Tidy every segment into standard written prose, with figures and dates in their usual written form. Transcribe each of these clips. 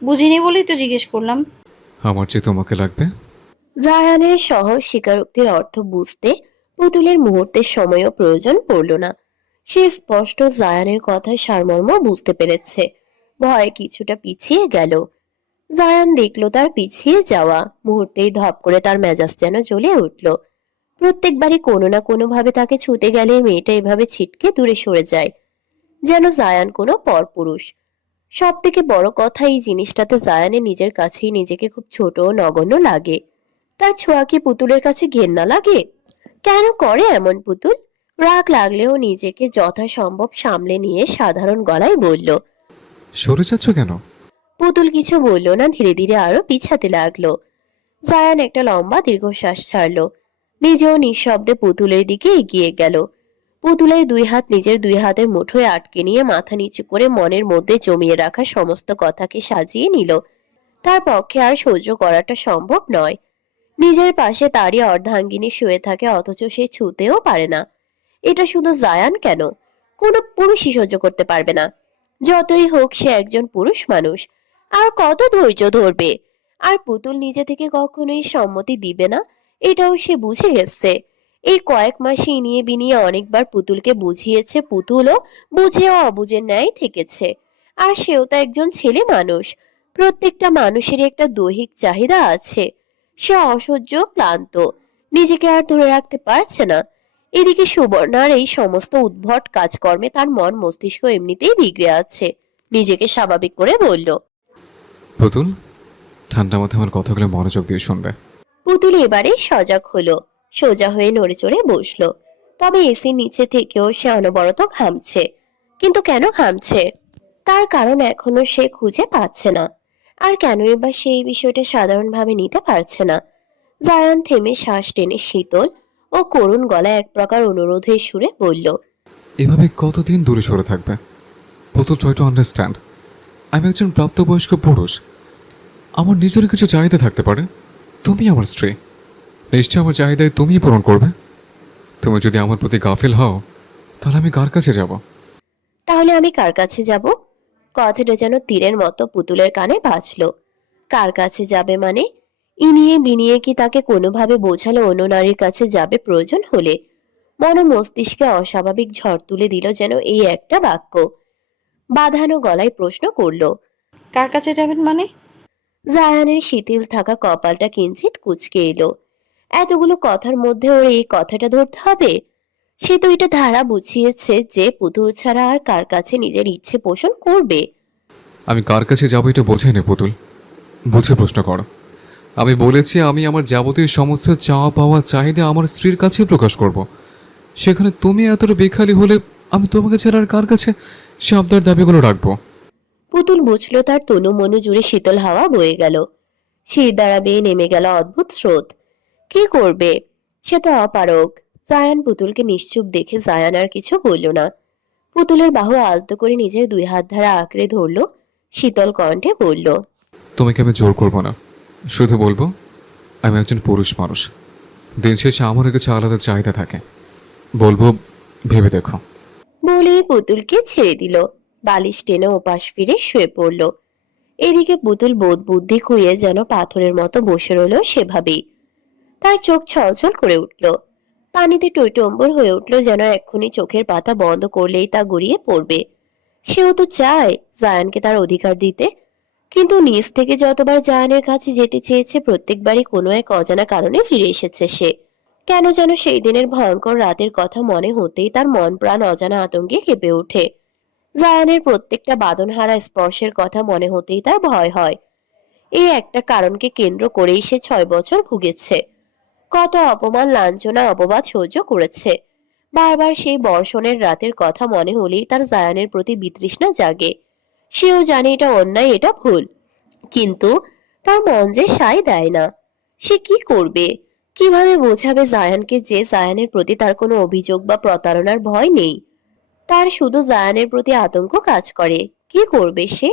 বুঝিনি বলেই তো জিজ্ঞেস করলাম। আমার যে তোমাকে লাগবে। জায়ানের সহজ স্বীকারোক্তির অর্থ বুঝতে পুতুলের মুহূর্তের সময়ও প্রয়োজন পড়ল না। সে স্পষ্ট জায়ানের কথার সারমর্ম বুঝতে পেরেছে। ভয় কিছুটা পিছিয়ে গেল। জায়ান দেখল তার পিছিয়ে যাওয়া মুহূর্তেই ধপ করে তার মেজাজ যেন জ্বলে উঠল। প্রত্যেকবারই কোনো না কোনো ভাবে তাকে ছুতে গেলে মেয়েটা এভাবে ছিটকে দূরে সরে যায়, যেন জায়ান কোনো পরপুরুষ। সব থেকে বড় কথা, এই জিনিসটাতে জায়ানের নিজের কাছেই নিজেকে খুব ছোট ও নগণ্য লাগে। তার ছোঁয়া কি পুতুলের কাছে ঘেন্না লাগে? কেন করে এমন পুতুল? রাগ লাগলেও নিজেকে যথাসম্ভব সামলে নিয়ে সাধারণ গলায় বলল। সরে যাচ্ছ কেন? পুতুল কিছু বলল না, ধীরে ধীরে আরো পিছাতে লাগলো। জায়ান একটা লম্বা দীর্ঘশ্বাস ছাড়ল। নিজেও নিঃশব্দে পুতুলের দিকে এগিয়ে গেল। পুতুলের দুই হাত নিজের দুই হাতের মুঠোয় আটকে নিয়ে মাথা নিচু করে মনের মধ্যে জমিয়ে রাখা সমস্ত কথাকে সাজিয়ে নিল। তার পক্ষে আর সহ্য করাটা সম্ভব নয়। নিজের পাশে তারই অর্ধাঙ্গিনী শুয়ে থাকে, অথচ সে ছুতেও পারে না। এটা শুধু জায়ান কেন, কোনো পুরুষই সহ্য করতে পারবে না। যতই হোক সে একজন পুরুষ মানুষ। আর কত ধৈর্য ধরবে? আর পুতুল নিজে থেকে কখনোই সম্মতি দিবে না, এটাও সে বুঝে গেছে। এই কয়েক মাসে ইনিয়ে বিনিয়ে অনেকবার পুতুলকে বুঝিয়েছে, পুতুলও বুঝেও অবুঝের ন্যায় থেকেছে। আর সেও তো একজন ছেলে মানুষ। প্রত্যেকটা মানুষেরই একটা দৈহিক চাহিদা আছে। সে অসহ্য ক্লান্ত, নিজেকে আর ধরে রাখতে পারছে না। এদিকে সুবর্ণার এই সমস্ত উদ্ভট কাজকর্মে তার মন মস্তিষ্ক এমনিতেই বিগড়ে আছে। নিজেকে স্বাভাবিক করে বলল। পুতুল, ঠান্ডা মাথায় আমার কথাগুলো মনোযোগ দিয়ে শুনবে। পুতুল এবারে সজাগ হলো। সোজা হয়ে নড়ে চড়ে বসলো। তবে এসির নিচে থেকেও সে অনবরত ঘামছে। কিন্তু কেন ঘামছে? তার কারণ এখনো সে খুঁজে পাচ্ছে না। আর কেনই বা সে এই বিষয়টা সাধারণভাবে নিতে পারছে না। জায়ান থেমে শ্বাস টেনে শীতল ও করুণ গলায় এক প্রকার অনুরোধের সুরে বলল। এভাবে কতদিন দূরে সরে থাকবে? পুতুল, ট্রাই টু আন্ডারস্ট্যান্ড। আমি একজন প্রাপ্তবয়স্ক পুরুষ। আমার নিজের কিছু চাহিদা থাকতে পারে। তুমি আমার স্ত্রী, নিশ্চয় আমার চাহিদায় তুমিই পূরণ করবে। তুমি যদি আমার প্রতি গাফিল হও, তাহলে আমি কার কাছে যাব? তাহলে আমি কার কাছে যাব? কথাটা যেন তীরের মতো পুতুলের কানে বাজলো। কার কাছে যাবে মানে? ইনিয়ে বিনিয়ে কি তাকে কোনোভাবে বোঝালো অন্য নারীর কাছে যাবে প্রয়োজন হলে? মন মস্তিষ্কে অস্বাভাবিক ঝড় তুলে দিল যেন এই একটা বাক্য। বাঁধানো গলায় প্রশ্ন করলো। কার কাছে যাবেন মানে? জায়ানের শিথিল থাকা কপালটা কিঞ্চিত কুঁচকে এলো। এতগুলো কথার মধ্যে ওর এই কথাটা ধরতে হবে? সে তো এটা ধারা বুঝিয়েছে যে পুতুল ছাড়া আর কার কাছে নিজের ইচ্ছে পোষণ করবে। আমি কার কাছে যাবো এটা বোঝাই না পুতুল, বুঝে প্রশ্ন করো। আমি বলেছি আমি আমার যাবতীয় সমস্ত চাওয়া পাওয়া চাহিদা আমার স্ত্রীর কাছে প্রকাশ করব। সেখানে তুমি এতটা বেখালি হলে আমি তোমাকে ছাড়া আর কার কাছে সে আবদার দাবিগুলো রাখবো? পুতুল বুঝলো তার তনু মনু জুড়ে শীতল হাওয়া বয়ে গেল। শির দ্বারা বেয়ে নেমে গেল অদ্ভুত স্রোত। কি করবে? সে তো অপারগ। জায়ান পুতুলকে নিশ্চুপ দেখে জায়ান আর কিছু বলল না। পুতুলের বাহু আলতো করে নিজের দুই হাত ধারা আঁকড়ে ধরলো। শীতল কণ্ঠে বলল। তোমাকে আমি জোর করবো না, শুধু বলবো আমি একজন পুরুষ মানুষ। দিন শেষে আমারও কিছু আলাদা চাহিদা থাকে। বলবো, ভেবে দেখো। বলে পুতুলকে ছেড়ে দিল। বালিশ টেনে ওপাশ ফিরে শুয়ে পড়ল। এদিকে পুতুল বোধ বুদ্ধি খুইয়ে যেন পাথরের মতো বসে রইল সেভাবেই। তার চোখ ছলছল করে উঠল। পানিতে টইটম্বর হয়ে উঠল, যেন এক্ষুনি চোখের পাতা বন্ধ করলেই তা গড়িয়ে পড়বে। সেও তো চায় জায়ানকে তার অধিকার দিতে। কিন্তু নিজ থেকে যতবার জায়ানের কাছে যেতে চেয়েছে, প্রত্যেকবারই কোনো এক অজানা কারণে ফিরে এসেছে সে। কেন যেন সেই দিনের ভয়ঙ্কর রাতের কথা মনে হতেই তার মন প্রাণ অজানা আতঙ্কে কেঁপে ওঠে। জায়ানের প্রত্যেকটা বাঁধনহারা স্পর্শের কথা মনে হতেই তার ভয় হয়। এই একটা কারণকে কেন্দ্র করেই সে 6 বছর ভুগেছে। কত অপমান লাঞ্ছনা অপবাদ সহ্য করেছে। বারবার সেই বর্ষণের রাতের কথা মনে হলেই তার জায়ানের প্রতি বিতৃষ্ণা জাগে। সেও জানে এটা অন্যায়, এটা ভুল। কিন্তু তার মন যে সায় দেয় না। সে কি করবে? কিভাবে বোঝাবে জায়ানকে যে জায়ানের প্রতি তার কোনো অভিযোগ বা প্রতারণার ভয় নেই? তার শুধু জায়ানের প্রতি আতঙ্ক কাজ করে। কি করবে সে?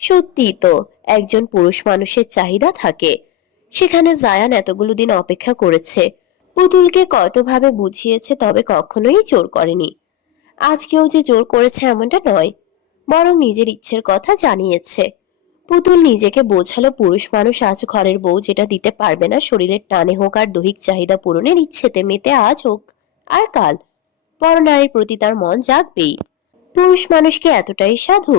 সত্যিই তো, একজন পুরুষ মানুষের চাহিদা থাকে। সেখানে জায়ান এতগুলো দিন অপেক্ষা করেছে। পুতুলকে কতভাবে বুঝিয়েছে, তবে কখনোই জোর করেনি। আজকেও যে জোর করেছে এমনটা নয়, বরং নিজের ইচ্ছের কথা জানিয়েছে। পুতুল নিজেকে বোঝালো পুরুষ মানুষ আজ ঘরের বউ যেটা দিতে পারবে না শরীরের টানে হোক আর দৈহিক চাহিদা পূরণের ইচ্ছেতে মেতে আজ হোক আর কাল পরনারীর প্রতি তার মন জাগবেই। পুরুষ মানুষ কি এতটাই সাধু?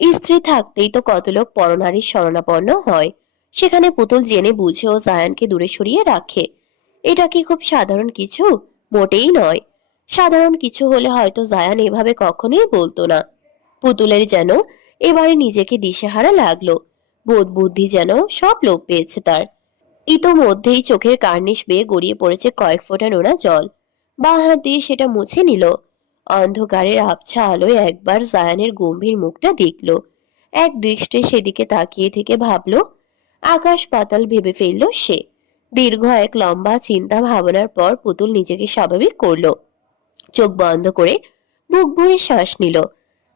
স্ত্রী থাকতেই তো কত লোক পরনারীর শরণাপন্ন হয়, সেখানে পুতুল জেনে বুঝেও জায়ানকে দূরে সরিয়ে রাখে। এটা কি খুব সাধারণ কিছু? মোটেই নয়। সাধারণ কিছু হলে হয়তো জায়ান এভাবে কখনোই বলতো না। পুতুলের যেন এবারে নিজেকে দিশেহারা লাগলো। বোধ বুদ্ধি যেন সব লোপ পেয়েছে তার। ইতোমধ্যেই চোখের কার্নিশ বেয়ে গড়িয়ে পড়েছে কয়েক ফোঁটা নোনা জল। বাঁ হাত দিয়ে সেটা মুছে নিল। অন্ধকারের আবছা আলোয় একবার জায়ানের গম্ভীর মুখটা দেখল। এক দৃষ্টে সেদিকে তাকিয়ে থেকে ভাবল, আকাশ পাতাল ভেবে ফেলল সে। দীর্ঘ এক লম্বা চিন্তা ভাবনার পর পুতুল নিজেকে স্বাভাবিক করলো। চোখ বন্ধ করে বুক ভরে শ্বাস নিল।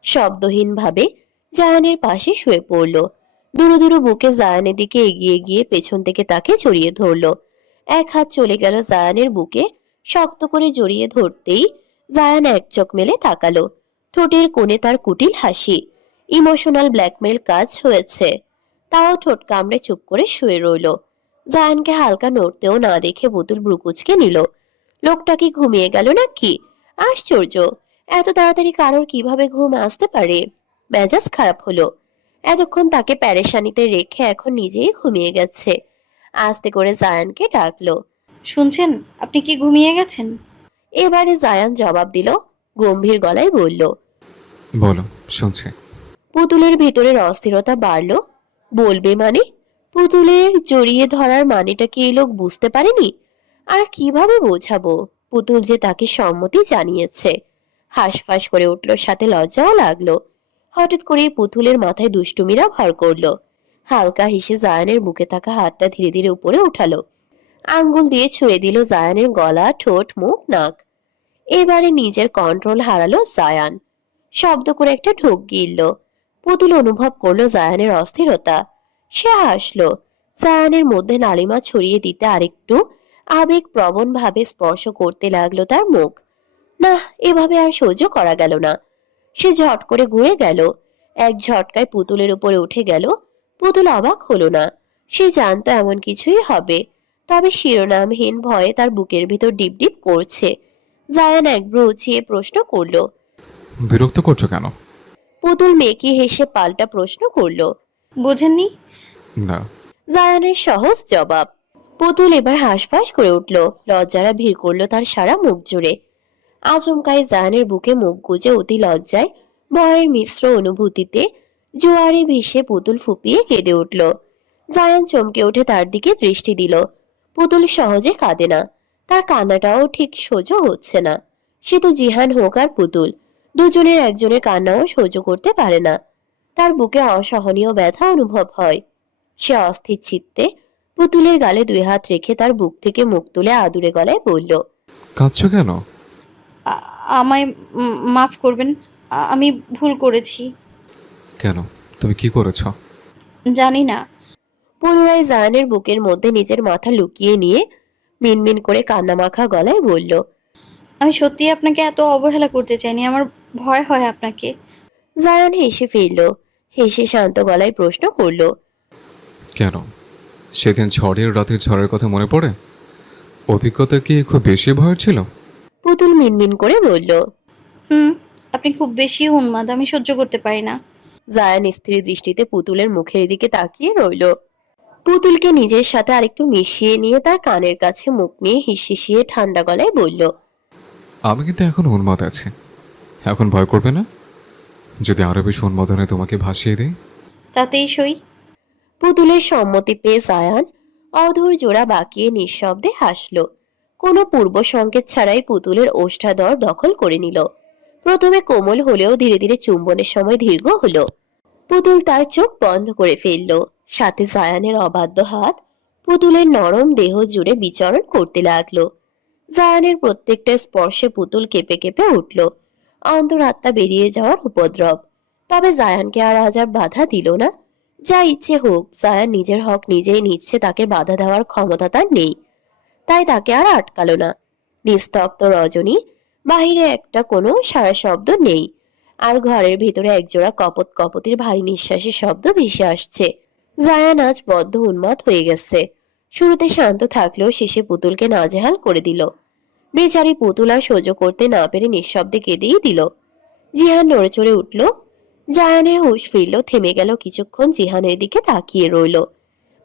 শব্দহীন ভাবে জায়ানের পাশে শুয়ে পড়ল। দুরু দুরু বুকে জায়ানের দিকে এগিয়ে গিয়ে পেছন থেকে তাকে জড়িয়ে ধরল। এক হাত চলে গেল জায়ানের বুকে। শক্ত করে জড়িয়ে ধরতেই জায়ান এক চোখ মেলে তাকালো। ঠোঁটের কোণে তার কুটিল হাসি। ইমোশনাল ব্ল্যাকমেল কাজ হয়েছে। তাও ঠোঁট কামড়ে চুপ করে শুয়ে রইল। জায়ানকে হালকা নড়তেও না দেখে বুতুল ব্রুকুচকে নিল। লোকটা কি ঘুমিয়ে গেল নাকি? আশ্চর্য, এত তাড়াতাড়ি কারোর কিভাবে ঘুম আসতে পারে? মেজাজ খারাপ হলো। এতক্ষণ তাকে প্যারেশানিতে রেখে এখন নিজেই ঘুমিয়ে গেছে। আস্তে করে জায়ানকে ডাকলো। শুনছেন, আপনি কি ঘুমিয়ে গেছেন? এবারে জায়ান জবাব দিল, গম্ভীর গলায় বলল। বলো, শুনছি। পুতুলের ভিতরের অস্থিরতা বাড়ল। বলবে মানে? পুতুলের জড়িয়ে ধরার মানেটা কি এই লোক বুঝতে পারেনি? আর কিভাবে বোঝাবো পুতুল যে তাকে সম্মতি জানিয়েছে? হাঁসফাঁস করে উঠল, সাথে লজ্জাও লাগলো। হঠাৎ করে পুতুলের মাথায় দুষ্টুমিরা ভর করলো। হালকা হেসে জায়ানের বুকে থাকা হাতটা ধীরে ধীরে উপরে উঠালো। আঙ্গুল দিয়ে ছুঁয়ে দিল জায়ানের গলা, ঠোঁট, মুখ, নাক। এবারে নিজের কন্ট্রোল হারালো জায়ান। শব্দ করে একটা ঢোক গিলল। পুতুল অনুভব করলো জায়ানের অস্থিরতা। সে হাসলো। জায়ানের মধ্যে লালিমা ছড়িয়ে দিতে আরেকটু আবেগ প্রবণ ভাবে স্পর্শ করতে লাগলো তার মুখ। না, এভাবে আর সহ্য করা গেল না। সে ঝট করে ঘুরে গেল। এক ঝটকায় পুতুলের উপরে উঠে গেল। পুতুল অবাক হলো না। সে জানতো এমন কিছুই হবে। তবে শিরোনামহীন ভয়ে তার বুকের ভিতর ডিপ ডিপ করছে। জায়ান এক ভ্রু উঁচিয়ে প্রশ্ন করলো। বিরক্ত করছো কেন? পুতুল মেকি হেসে পাল্টা প্রশ্ন করলো। বোঝেননি? না। জায়ানের সহজ জবাব। পুতুল এবার হাঁসফাঁস করে উঠল। লজ্জারা ভিড় করলো তার সারা মুখ জুড়ে। আচমকাই জায়ানের বুকে মুখ গুজে অতি লজ্জায় ভয়ের মিশ্র অনুভূতিতে জোয়ারে ভেসে পুতুল ফুপিয়ে কেঁদে উঠল। জায়ান চমকে উঠে তার দিকে দৃষ্টি দিল। পুতুল সহজে কাঁদে না। তার কান্নাটাও ঠিক সহ্য হচ্ছে না। সে তো জিহান হোক আর পুতুল, দুজনের একজনের কান্নাও সহ্য করতে পারে না। তার বুকে অসহনীয় ব্যথা অনুভব হয়। সে অস্থির চিত্তে পুতুলের গালে দুই হাত রেখে তার বুক থেকে মুখ তুলে আদুরে গলায় বলল। কাঁদছো কেন? আমায় মাফ করবেন। আমি ভুল করেছি। কেন? তুমি কি করেছো? জানি না। পুনরায় জায়ানের বুকের মধ্যে নিজের মাথা লুকিয়ে নিয়ে মিনমিন করে কান্নামাখা গলায় বলল। আমি সত্যি আপনাকে এত অবহেলা করতে চাইনি। আমার ভয় হয় আপনাকে। জায়ান হেসে ফিরল। হেসে শান্ত গলায় প্রশ্ন করল। কেন? সেদিন ঝড়ের রাতের ঝড়ের কথা মনে পড়ে? অভিজ্ঞতা কি খুব বেশি ভয়ের ছিল? পুতুল মিনমিন করে বলল। হুম, আপনি খুব বেশি উন্মাদ। আমি সহ্য করতে পারি না। জায়ান স্থির দৃষ্টিতে পুতুলের মুখের দিকে তাকিয়ে রইল। পুতুলকে নিজের সাথে আরেকটু মিশিয়ে নিয়ে তার কানের কাছে মুখ নিয়ে হিসিয়ে ঠান্ডা গলায় বলল। আমি কিন্তু এখন উন্মাদ আছি। এখন ভয় করবে না যদি আরো বেশি উন্মাদনে তোমাকে ভাসিয়ে দেই? তাতেই সই। পুতুলের সম্মতি পেয়ে জায়ান অধর জোড়া বাঁকিয়ে নিঃশব্দে হাসল। কোনো পূর্ব সংকেত ছাড়াই পুতুলের ওষ্ঠাধর দখল করে নিল। প্রথমে কোমল হলেও ধীরে ধীরে চুম্বনের সময় দীর্ঘ হলো। পুতুল তার চোখ বন্ধ করে ফেলল। সাথে জায়ানের অবাধ্য হাত পুতুলের নরম দেহ জুড়ে বিচরণ করতে লাগলো। জায়ানের প্রত্যেকটা স্পর্শে পুতুল কেঁপে কেঁপে উঠল। অন্তরাত্মা বেরিয়ে যাওয়ার উপদ্রব। তবে জায়ানকে আর আজ আর বাধা দিল না। যা ইচ্ছে হোক, জায়ান নিজের হক নিজেই নিচ্ছে, তাকে বাধা দেওয়ার ক্ষমতা তার নেই। তাই তাকে আর আটকালো না। নিস্তব্ধ রজনী বাহিরে একটা কোনো সারা শব্দ নেই, আর ঘরের ভেতরে একজোড়া কপত কপতির ভারী নিঃশ্বাসের শব্দ ভেসে আসছে। জায়ান আজ বদ্ধ উন্মাদ হয়ে গেছে। শুরুতে শান্ত থাকলেও শেষে পুতুলকে নাজেহাল করে দিল। বেচারি পুতুল আর সহ্য করতে না পেরে নিঃশব্দে কেঁদেই দিল। জিহান নড়ে চড়ে উঠল। জায়ানের হুঁশ ফিরল, থেমে গেল কিছুক্ষণ, জিহানের দিকে তাকিয়ে রইল।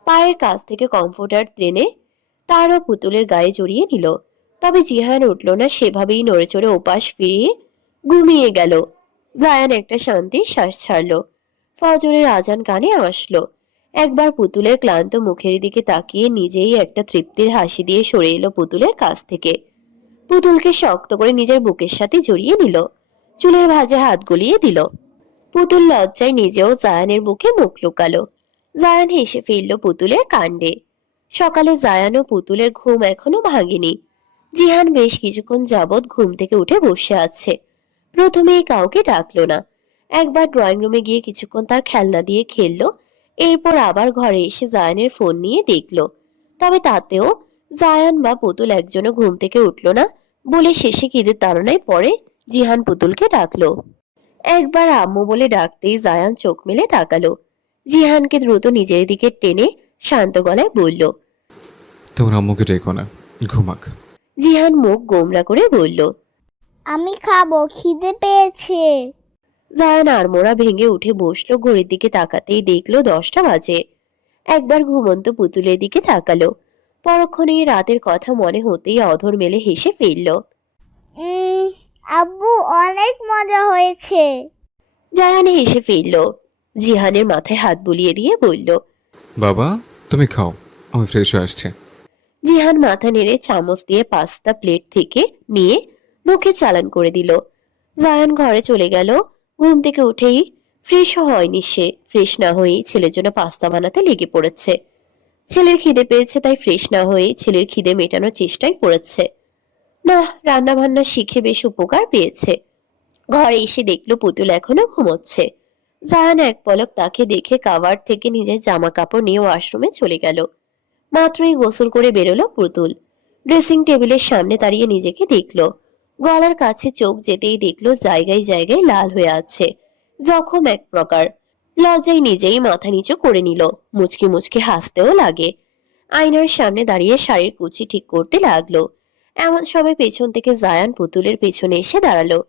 পায়ের কাছ থেকে কমফোর্টার টেনে তারও পুতুলের গায়ে জড়িয়ে নিল। তবে জিহান উঠল না, সেভাবেই নড়ে চড়ে ওপাশ ফিরিয়ে ঘুমিয়ে গেল। জায়ান একটা শান্তির শ্বাস ছাড়ল। ফজরের আজান কানে আসলো। একবার পুতুলের ক্লান্ত মুখের দিকে তাকিয়ে নিজেই একটা তৃপ্তির হাসি দিয়ে সরে এলো পুতুলের কাছ থেকে। পুতুলকে শক্ত করে নিজের বুকের সাথে জড়িয়ে নিল, চুলের ভাঁজে হাত গলিয়ে দিল। পুতুল লজ্জায় নিজেও জায়ানের বুকে মুখ লুকালো। জায়ান হেসে ফিরল পুতুলের কাণ্ডে। সকালে জায়ান ও পুতুলের ঘুম এখনো ভাঙেনি। জিহান বেশ কিছুক্ষণ যাবৎ ঘুম থেকে উঠে বসে আছে। প্রথমেই কাউকে ডাকলো না। একবার ড্রয়িং রুমে গিয়ে কিছুক্ষণ তার খেলনা দিয়ে খেললো। এরপর আবার ঘরে এসে জায়ানের ফোন নিয়ে দেখলো। তবে তাতেও জায়ান বা পুতুল একজনও ঘুম থেকে উঠল না বলে শেষে খিদের তাড়নায় পরে জিহান পুতুলকে ডাকলো। একবার আম্মু বলে ডাকতেই জায়ান চোখ মেলে তাকালো। জিহানকে দ্রুত নিজের দিকে টেনে শান্ত গলায় বলল, তোমার আম্মুকে ডেকো না, ঘুমাক। জিহান মুখ গোমরা করে বলল, আমি খাবো, খিদে পেয়েছে। জায়ান আড়মোড়া ভেঙে উঠে বসলো। ঘড়ির দিকে তাকাতেই দেখলো 10টা বাজে। একবার ঘুমন্ত পুতুলের দিকে তাকালো। পরক্ষণেই রাতের কথা মনে হতেই অধর মেলে হেসে ফেলল। উম, আব্বু অনেক মজা হয়েছে। জায়ান হেসে ফেলল। জিহানের মাথায় হাত বুলিয়ে দিয়ে বলল, বাবা তুমি খাও, আমি ফ্রেশ হয়ে আসছি। জিহান মাথা নেড়ে চামচ দিয়ে পাস্তা প্লেট থেকে নিয়ে মুখে চালান করে দিল। জায়ান ঘরে চলে গেল। ঘুম থেকে উঠেই ফ্রেশ হয়নি সে। ফ্রেশ না হয়েই ছেলের জন্য পাস্তা বানাতে লেগে পড়েছে। ছেলের খিদে পেয়েছে তাই ফ্রেশ না হয়ে ছেলের খিদে মেটানোর চেষ্টায় পড়েছে। না, রান্না বান্না শিখে বেশ উপকার পেয়েছে। ঘরে এসে দেখলো পুতুল এখনো ঘুমোচ্ছে। জায়ান এক পলক তাকে দেখে কাভার থেকে নিজের জামা কাপড় নিয়ে ওয়াশরুমে চলে গেল। মাত্রই গোসল করে বেরোলো পুতুল। ড্রেসিং টেবিলের সামনে দাঁড়িয়ে নিজেকে দেখলো। গলার কাছে চোখ যেতেই দেখলো জায়গায় জায়গায় লাল হয়ে আছে, জখম এক প্রকার। লজ্জায় নিজেই মাথা নিচু করে নিল। মুচকি মুচকি হাসতেও লাগে। আয়নার সামনে দাঁড়িয়ে শাড়ির কুচি ঠিক করতে লাগলো। এমন সময় পেছন থেকে জায়ান পুতুলের পেছনে এসে দাঁড়ালো।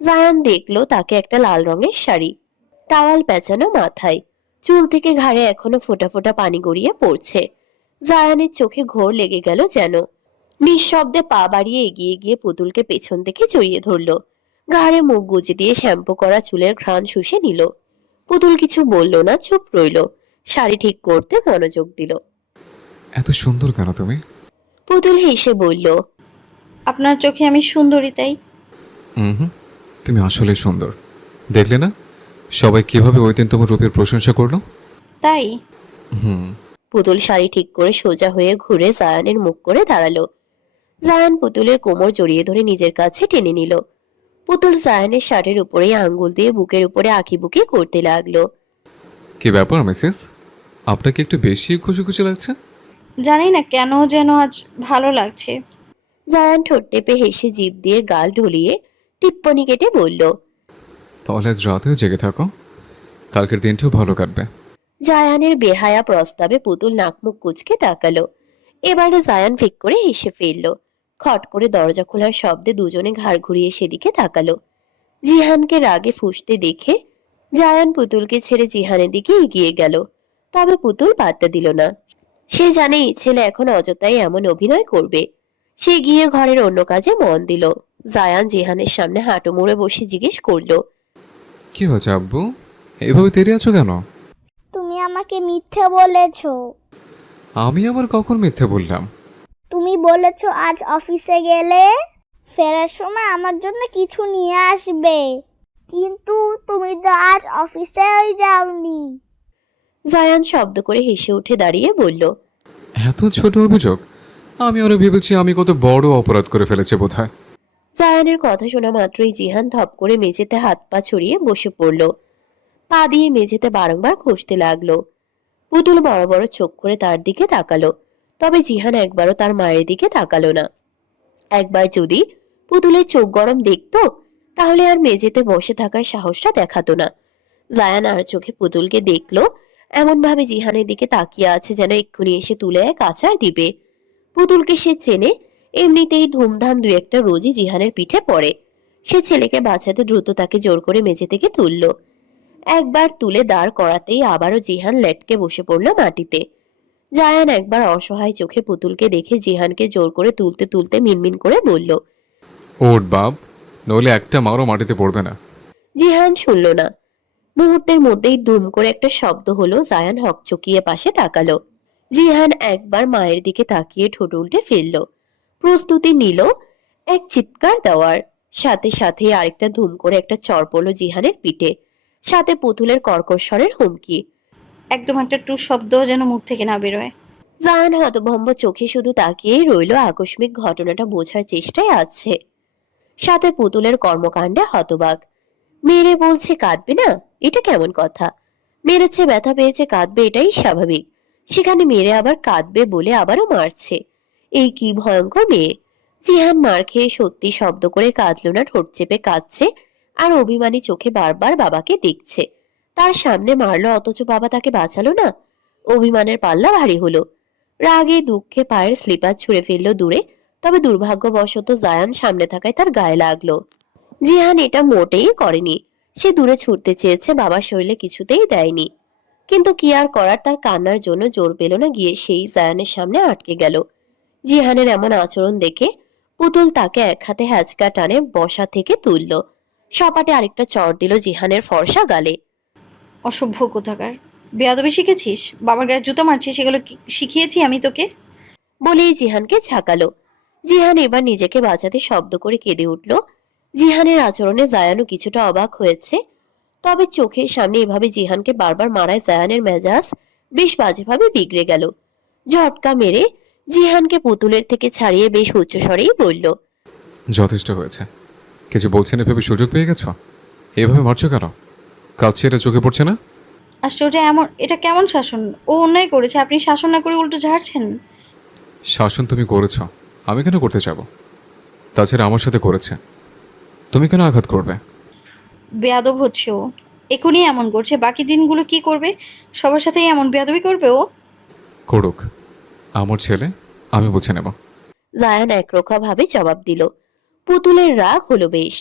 জায়ান দেখলো তাকে একটা লাল রঙের শাড়ি, টাওয়াল পেঁচানো মাথায়, চুল থেকে ঘাড়ে এখনো ফোঁটা ফোঁটা পানি গড়িয়ে পড়ছে। জায়ানের চোখে ঘোর লেগে গেল যেন। নিঃশব্দে পা বাড়িয়ে এগিয়ে গিয়ে পুতুলকে পেছন থেকে জড়িয়ে ধরলো। ঘাড়ে মুখ গুজে দিয়ে শ্যাম্পু করা চুলের ঘ্রাণ শুষে নিল। পুতুল কিছু বলল না, চুপ রইল। শাড়ি ঠিক করতে মনোযোগ দিল। এত সুন্দর কেন তুমি? পুতুল হেসে বলল, আপনার চোখে আমি সুন্দরী তাই। হুম, তুমি আসলে সুন্দর। দেখলে না সবাই কিভাবে ওই দিন তোমার রূপের প্রশংসা করলো? তাই? হুম। পুতুল শাড়ি ঠিক করে সোজা হয়ে ঘুরে জায়ানের মুখ করে দাঁড়ালো। জায়ান পুতুলের কোমর জড়িয়ে ধরে নিজের কাছে টেনে নিল। পুতুল জায়ানের শাড়ির উপরেই আঙ্গুল দিয়ে বুকের উপরে আঁকিবুকি করতে লাগলো। কি ব্যাপার মিসেস, আপনাকে একটু বেশি খুশি খুশি লাগছে? জানি না কেন যেন আজ ভালো লাগছে। জায়ান ঠোঁট টেপে হেসে জিভ দিয়ে গাল ঢুলিয়ে টিপ্পনি কেটে বলল, তাহলে আজ রাতেও জেগে থাকো, কালকের দিনটাও ভালো কাটবে। জায়ানের বেহায়া প্রস্তাবে পুতুল নাকমুখ কুঁচকে তাকালো। এবারে জায়ান ফিক করে হেসে ফেলল। খট করে দরজা খোলার শব্দে দুজনে ঘাড় ঘুরিয়ে সেদিকে তাকালো। জিহানকে রাগে ফুঁসতে দেখে জায়ান পুতুলকে ছেড়ে জিহানের দিকে এগিয়ে গেল। তবে পুতুল পাত্তা দিল না। সে জানে এই ছেলে এখন অযথাই এমন অভিনয় করবে। সে গিয়ে ঘরের অন্য কাজে মন দিল। জায়ান জিহানের সামনে হাঁটু মুড়ে বসে জিজ্ঞেস করলো, কি হয়েছে আব্বু, এভাবে তেড়ে আছো কেন? তুমি আমাকে মিথ্যে বলেছো। আমি আবার কখন মিথ্যে বললাম? তুমি বলেছো আজ অফিসে গেলে ফেরার সময় আমার জন্য কিছু নিয়ে আসবে, কিন্তু তুমি তো আজ অফিসেই যাওনি। জায়ান শব্দ করে হেসে উঠে দাঁড়িয়ে বলল, এত ছোট অভিযোগ? আমি ওরা ভেবেছি আমি কত বড় অপরাধ করে ফেলেছি বোধহয়। জায়ানের কথা শোনা মাত্রই জিহান ধপ করে মেঝেতে হাত পা ছড়িয়ে বসে পড়ল। পা দিয়ে মেঝেতে বারংবার ঘষতে লাগলো। পুতুল বড় বড় চোখ করে তার দিকে তাকালো। তবে জিহান একবারও তার মায়ের দিকে তাকালো না। একবার যদি পুতুলের চোখ গরম দেখতো তাহলে আর মেঝেতে বসে থাকার সাহসটা দেখাতো না। জায়ান আর চোখে পুতুলকে দেখলো, এমন ভাবে জিহানের দিকে তাকিয়ে আছে যেন এক্ষুনি এসে তুলে এক আছাড় দিবে। পুতুলকে সে চেনে, এমনিতেই ধুমধাম দু একটা রোজই জিহানের পিঠে পড়ে। সে ছেলেকে বাঁচাতে দ্রুত তাকে জোর করে মেঝে থেকে তুললো। একবার তুলে দাঁড় করাতেই আবারও জিহান লেটকে বসে পড়ল মাটিতে। জায়ান একবার অসহায় চোখে পুতুলকে দেখে জিহানকে জোর করে তুলতে তুলতে মিনমিন করে বলল, ওঠ বাপ, নইলে একটা মারও মাটিতে পড়বে না। জিহান শুনল না। মুহূর্তের মধ্যেই দুম করে একটা শব্দ হলো। জায়ান হকচকিয়ে পাশে তাকালো। জিহান একবার মায়ের দিকে তাকিয়ে ঠোঁট উল্টে ফেলল। প্রস্তুতি নিল এক চিৎকার দেওয়ার। সাথে সাথে আরেকটা ধুম করে একটা চড় পড়ল জিহানের পিঠে, সাথে পুতুলের কর্কশ্বরের হুমকি। একদম একটা টু শব্দ যেন মুখ থেকে না বেরোয়। জায়ান হতভম্ব চোখে শুধু তাকিয়েই রইল, আকস্মিক ঘটনাটা বোঝার চেষ্টায় আছে। সাথে পুতুলের কর্মকাণ্ডে হতবাক। মেরে বলছে কাঁদবে না, এটা কেমন কথা? মেরেছে, ব্যথা পেয়েছে, কাঁদবে, এটাই স্বাভাবিক। সেখানে মেরে আবার কাঁদবে বলে আবারও মারছে। এই কি ভয়ঙ্কর মেয়ে! জিহান মার খেয়ে সত্যি শব্দ করে কাঁদল না, ঠোঁট চেপে কাঁদছে আর অভিমানী চোখে বারবার বাবাকে দেখছে। তার সামনে মারলো অথচ বাবা তাকে বাঁচালো না। অভিমানের পাল্লা ভারী হলো। রাগে দুঃখে পায়ের স্লিপার ছুঁড়ে ফেললো দূরে। তবে দুর্ভাগ্যবশত জায়ান সামনে থাকায় তার গায়ে লাগলো। জিহান এটা মোটেই করেনি। সে দূরে ছুটতে চেয়েছে, বাবার শরীরে কিছুতেই দেয়নি। কিন্তু কি আর করার, তার কান্নার জন্য জোর পেল না, গিয়ে সেই জায়ানের সামনে আটকে গেল। জিহানের এমন আচরণ দেখে পুতুল তাকে এক হাতে হ্যাচকা টানে বসা থেকে তুলল। সপাটে আরেকটা চড় দিল জিহানের ফর্সা গালে। অসভ্য কোথাকার! বেয়াদবি শিখেছিস? বাবার গায়ে জুতো মারছিস, সেগুলো শিখিয়েছি আমি তোকে? বলেই জিহানকে ঝাঁকালো। জিহান এবার নিজেকে বাঁচাতে শব্দ করে কেঁদে উঠল। জিহানের আচরণে জায়ানও কিছুটা অবাক হয়েছে। তবে চোখের সামনে এভাবে জিহানকে বারবার মারায় জায়ানের মেজাজ বেশ বাজেভাবে বিগড়ে গেল। ঝটকা মেরে জিহানকে পুতুলের থেকে ছাড়িয়ে বেশ উচ্চস্বরেই বলল, যথেষ্ট হয়েছে। কিছু বলছেন ভেবে সুযোগ পেয়ে গেছ? এভাবে মারছো কেন? কাছে এটা চোখে পড়ছে না? আশ্চর্য! এটা কেমন শাসন? ও অন্যায় করেছে, আপনি শাসন না করে উল্টো ঝাড়ছেন। শাসন তুমি করেছ, আমি কেন করতে যাব? তাছাড়া আমার সাথে করেছে, তুমি কেন আঘাত করবে? বেয়াদব হচ্ছে ও, এখনই এমন করছে, বাকি দিনগুলো কি করবে? সবার সাথেই এমন বেয়াদবি করবে ও? করুক, আমার ছেলে, আমি বুঝে নেব। জায়ান একরোখা ভাবে জবাব দিল। পুতুলের রাগ হলো বেশ,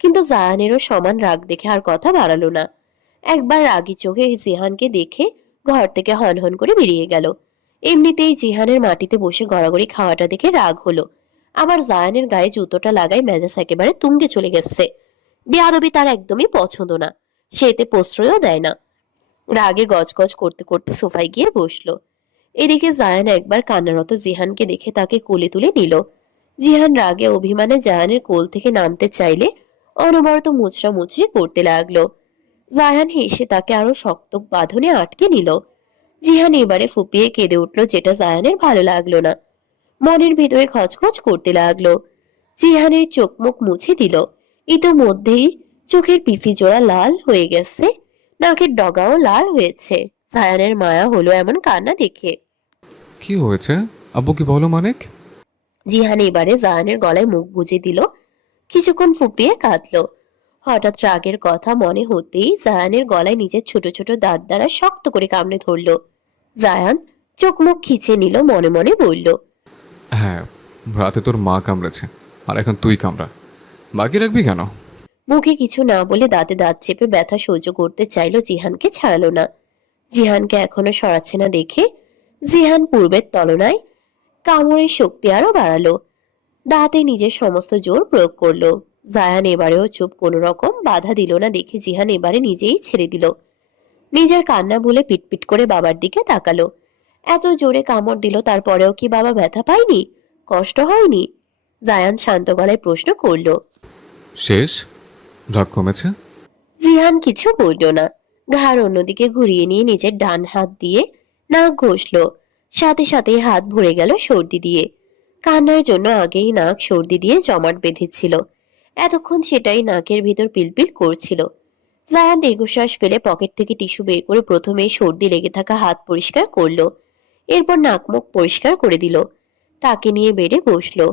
কিন্তু জায়ানেরও সমান রাগ দেখে আর কথা বাড়ালো না। একবার রাগী চোখে জিহানকে দেখে ঘর থেকে হনহন করে বেরিয়ে গেল। এমনিতেই জিহানের মাটিতে বসে গড়াগড়ি খাওয়াটা দেখে রাগ হলো। আবার জায়ানের গায়ে জুতোটা লাগাই মেজাজ একেবারে তুঙ্গে চলে গেছে। বেয়াদবি তার একদমই পছন্দ না, সে এতে প্রশ্রয়ও দেয় না। রাগে গজগজ করতে করতে সোফায় গিয়ে বসলো। এদিকে জায়ান একবার কান্নারত জিহানকে দেখে তাকে কোলে তুলে নিল। জিহান রাগে অভিমানে জায়ানের কোল থেকে নামতে চাইলে অনবরত মুচড়া মুচড়ি করতে লাগলো। জায়ান হেসে তাকে আরো শক্ত বাঁধনে আটকে নিল। জিহান এবারে ফুপিয়ে কেঁদে উঠল, যেটা জায়ানের ভালো লাগলো না। মনের ভিতরে খচখচ করতে লাগলো। জিহানের চোখ মুখ মুছে দিল। ইতোমধ্যেই চোখের পিসি জোড়া লাল হয়ে গেছে, নাকের ডগাও লাল হয়েছে। জায়ানের মায়া হলো এমন কান্না দেখে। কি হয়েছে আব্বু, কি বলো মানিক? জিহান এবারে জায়ানের গলায় মুখ গুজে দিল। কিছুক্ষণ ফুপিয়ে কাঁদলো। হঠাৎ রাগের কথা মনে হতেই জায়ানের গলায় নিজের ছোট ছোট দাঁত দ্বারা শক্ত করে কামড়ে ধরল। জায়ান চোখ মুখ খিচে নিল, মনে মনে বলল, হ্যাঁ, রাতে তোর মা কামড়েছে, আর এখন তুই কামড়া। বাকি রাখবি কেন? মুখে কিছু না বলে দাঁতে দাঁত চেপে ব্যথা সহ্য করতে চাইলো, জিহানকে ছাড়ালো না। জিহানকে এখনো সরাচ্ছে না দেখে জিহান পূর্বের তুলনায় কামড়ের শক্তি আরো বাড়ালো। দাঁতে নিজের সমস্ত জোর প্রয়োগ করলো। জায়ান এবারেও চুপ, কোনো রকম বাধা দিল না দেখে জিহান এবারে নিজেই ছেড়ে দিল। নিজের কান্না বলে পিটপিট করে বাবার দিকে তাকালো। এত জোরে কামড় দিল, তারপরেও কি বাবা ব্যথা পায়নি? কষ্ট হয়নি? জায়ান শান্ত গলায় প্রশ্ন করলো। শেষ? রাগ কমেছে? জিহান কিছু বলল না। ঘাড় অন্যদিকে ঘুরিয়ে নিয়ে নিজের ডান হাত দিয়ে নাক ঘষল। সাথে সাথে হাত ভরে গেল সর্দি দিয়ে। কান্নার জন্য আগেই নাক সর্দি দিয়ে জমাট বেঁধেছিল, এতক্ষণ সেটাই নাকের ভিতর পিলপিল করছিল। জায়ান দীর্ঘশ্বাস ফেলে পকেট থেকে টিস্যু বের করে প্রথমে সর্দি লেগে থাকা হাত পরিষ্কার করলো। এরপর নাক মুখ পরিষ্কার করে দিল। তাকে নিয়ে বেডে বসলো।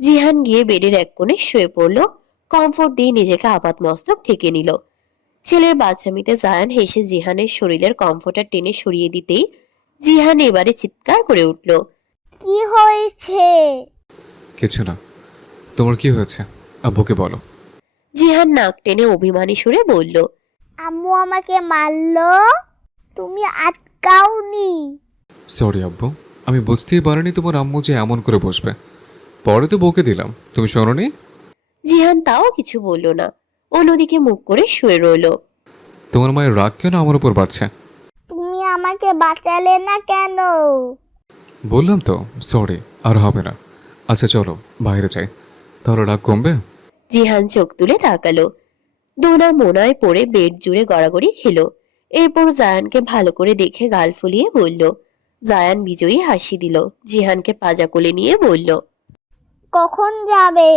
জিহান গিয়ে বেডের এক কোণে শুয়ে পড়ল, কমফোর্ট দিয়ে নিজেকে আপাত মস্তক ঢেকে নিল। ছেলের বাচ্চামিতে জায়ান হেসে জিহানের শরীরের কমফোর্টার টেনে সরিয়ে দিতেই জিহান এবারে চিৎকার করে উঠল। কি হয়েছে? কিছু না। তোমার কি হয়েছে আব্বুকে বলো। জিহান নাক টেনে অভিমানী সুরে বলল। আম্মু আমাকে মারলো, তুমি আটকাওনি। সরি আব্বু, আমি বুঝতেই পারিনি তোমার আম্মু যে এমন করে বসবে। পরে তো বকে দিলাম, তুমি শোনোনি? জিহান তাও কিছু বলল না, অন্যদিকে মুখ করে শুয়ে রইল। তোমার মায়ের রাগ কেন আমার উপর বাড়ছে? তুমি আমাকে বাঁচালে না কেন? বললাম তো সরি, আর হবে না। আচ্ছা চলো বাইরে যাই, তাহলে রাগ কমবে। জিহান চোখ তুলে তাকালো। দোনা মোনায় পড়ে বেড জুড়ে গড়াগড়ি খেলো। এরপর জায়ানকে ভালো করে দেখে গাল ফুলিয়ে বলল। জায়ান বিজয়ী হাসি দিল, জিহানকে পাজা কোলে নিয়ে বলল। কখন যাবে?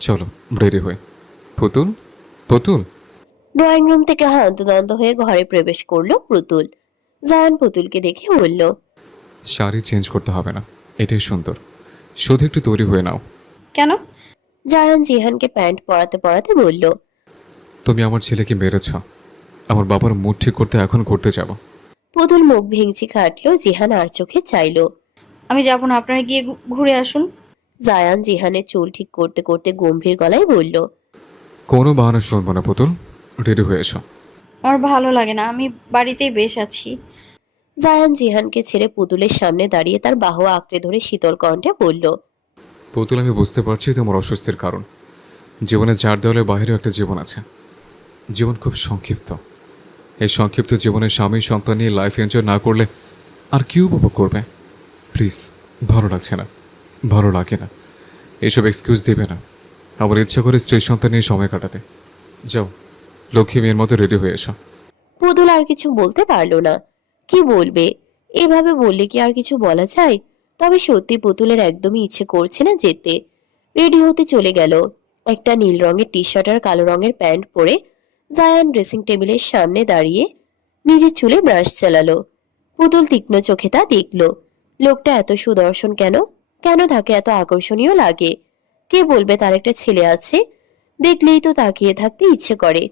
চলো রেডি হই। পুতুল, পুতুল। ড্রয়িং রুম থেকে হন্তদন্ত হয়ে ঘরে প্রবেশ করলো পুতুল। জায়ান পুতুলকে দেখে বলল। শাড়ি চেঞ্জ করতে হবে না, এটাই সুন্দর। শুধু একটু তৈরি হয়ে নাও। কেন? জায়ান জিহানকে প্যান্ট পরাতে পরাতে বলল। তুমি আমার ছেলেকে মেরেছ, আমার বাবার মুড ঠিক করতে এখন করতে যাব। পুতুল মুখ ভেঙচি খাটলো, জিহান আর চোখে চাইলো। আমি যাব না, আপনারা গিয়ে ঘুরে আসুন। জায়ান জিহানের চুল ঠিক করতে করতে গম্ভীর গলায় বলল। কোনো বাহানা শুনবো না পুতুল, রেডি হয়ে এসো। আমার ভালো লাগে না, আমি বাড়িতেই বেশ আছি। জায়ান জিহানকে ছেড়ে পুতুলের সামনে দাঁড়িয়ে তার বাহু আঁকড়ে ধরে শীতল কণ্ঠে বলল। পুতুল, আমি বুঝতে পারছি তোমার অস্বস্তির কারণ। জীবনের 4 দেওয়ালের বাইরেও একটা জীবন আছে। জীবন খুব সংক্ষিপ্ত। এই সংক্ষিপ্ত জীবনের স্বামী সন্তান নিয়ে লাইফ এনজয় না করলে আর কি উপভোগ করবে? প্লিজ, ভালো লাগছে না, ভালো লাগে না, এইসব এক্সকিউজ দেবে না। আমার ইচ্ছা করে স্ত্রী সন্তান নিয়ে সময় কাটাতে। যাও, লক্ষ্মী মেয়ের মতো রেডি হয়ে এসো। পুতুল আর কিছু বলতে পারল না। কি বলবে? এভাবে বললে কি আর কিছু বলা যায়? তবে সত্যি পুতুলের একদমই ইচ্ছে করছে না যেতে। রেডি হতে চলে গেল। একটা নীল রঙের টি শার্ট আর কালো রঙের প্যান্ট পরে জায়ান ড্রেসিং টেবিলের সামনে দাঁড়িয়ে নিজের চুলে ব্রাশ চালালো। পুতুল তীক্ষ্ণ চোখে তা দেখল। লোকটা এত সুদর্শন কেন? কেন তাকে এত আকর্ষণীয় লাগে? কে বলবে তার একটা ছেলে আছে? দেখলেই তো তাকিয়ে থাকতে ইচ্ছে করে।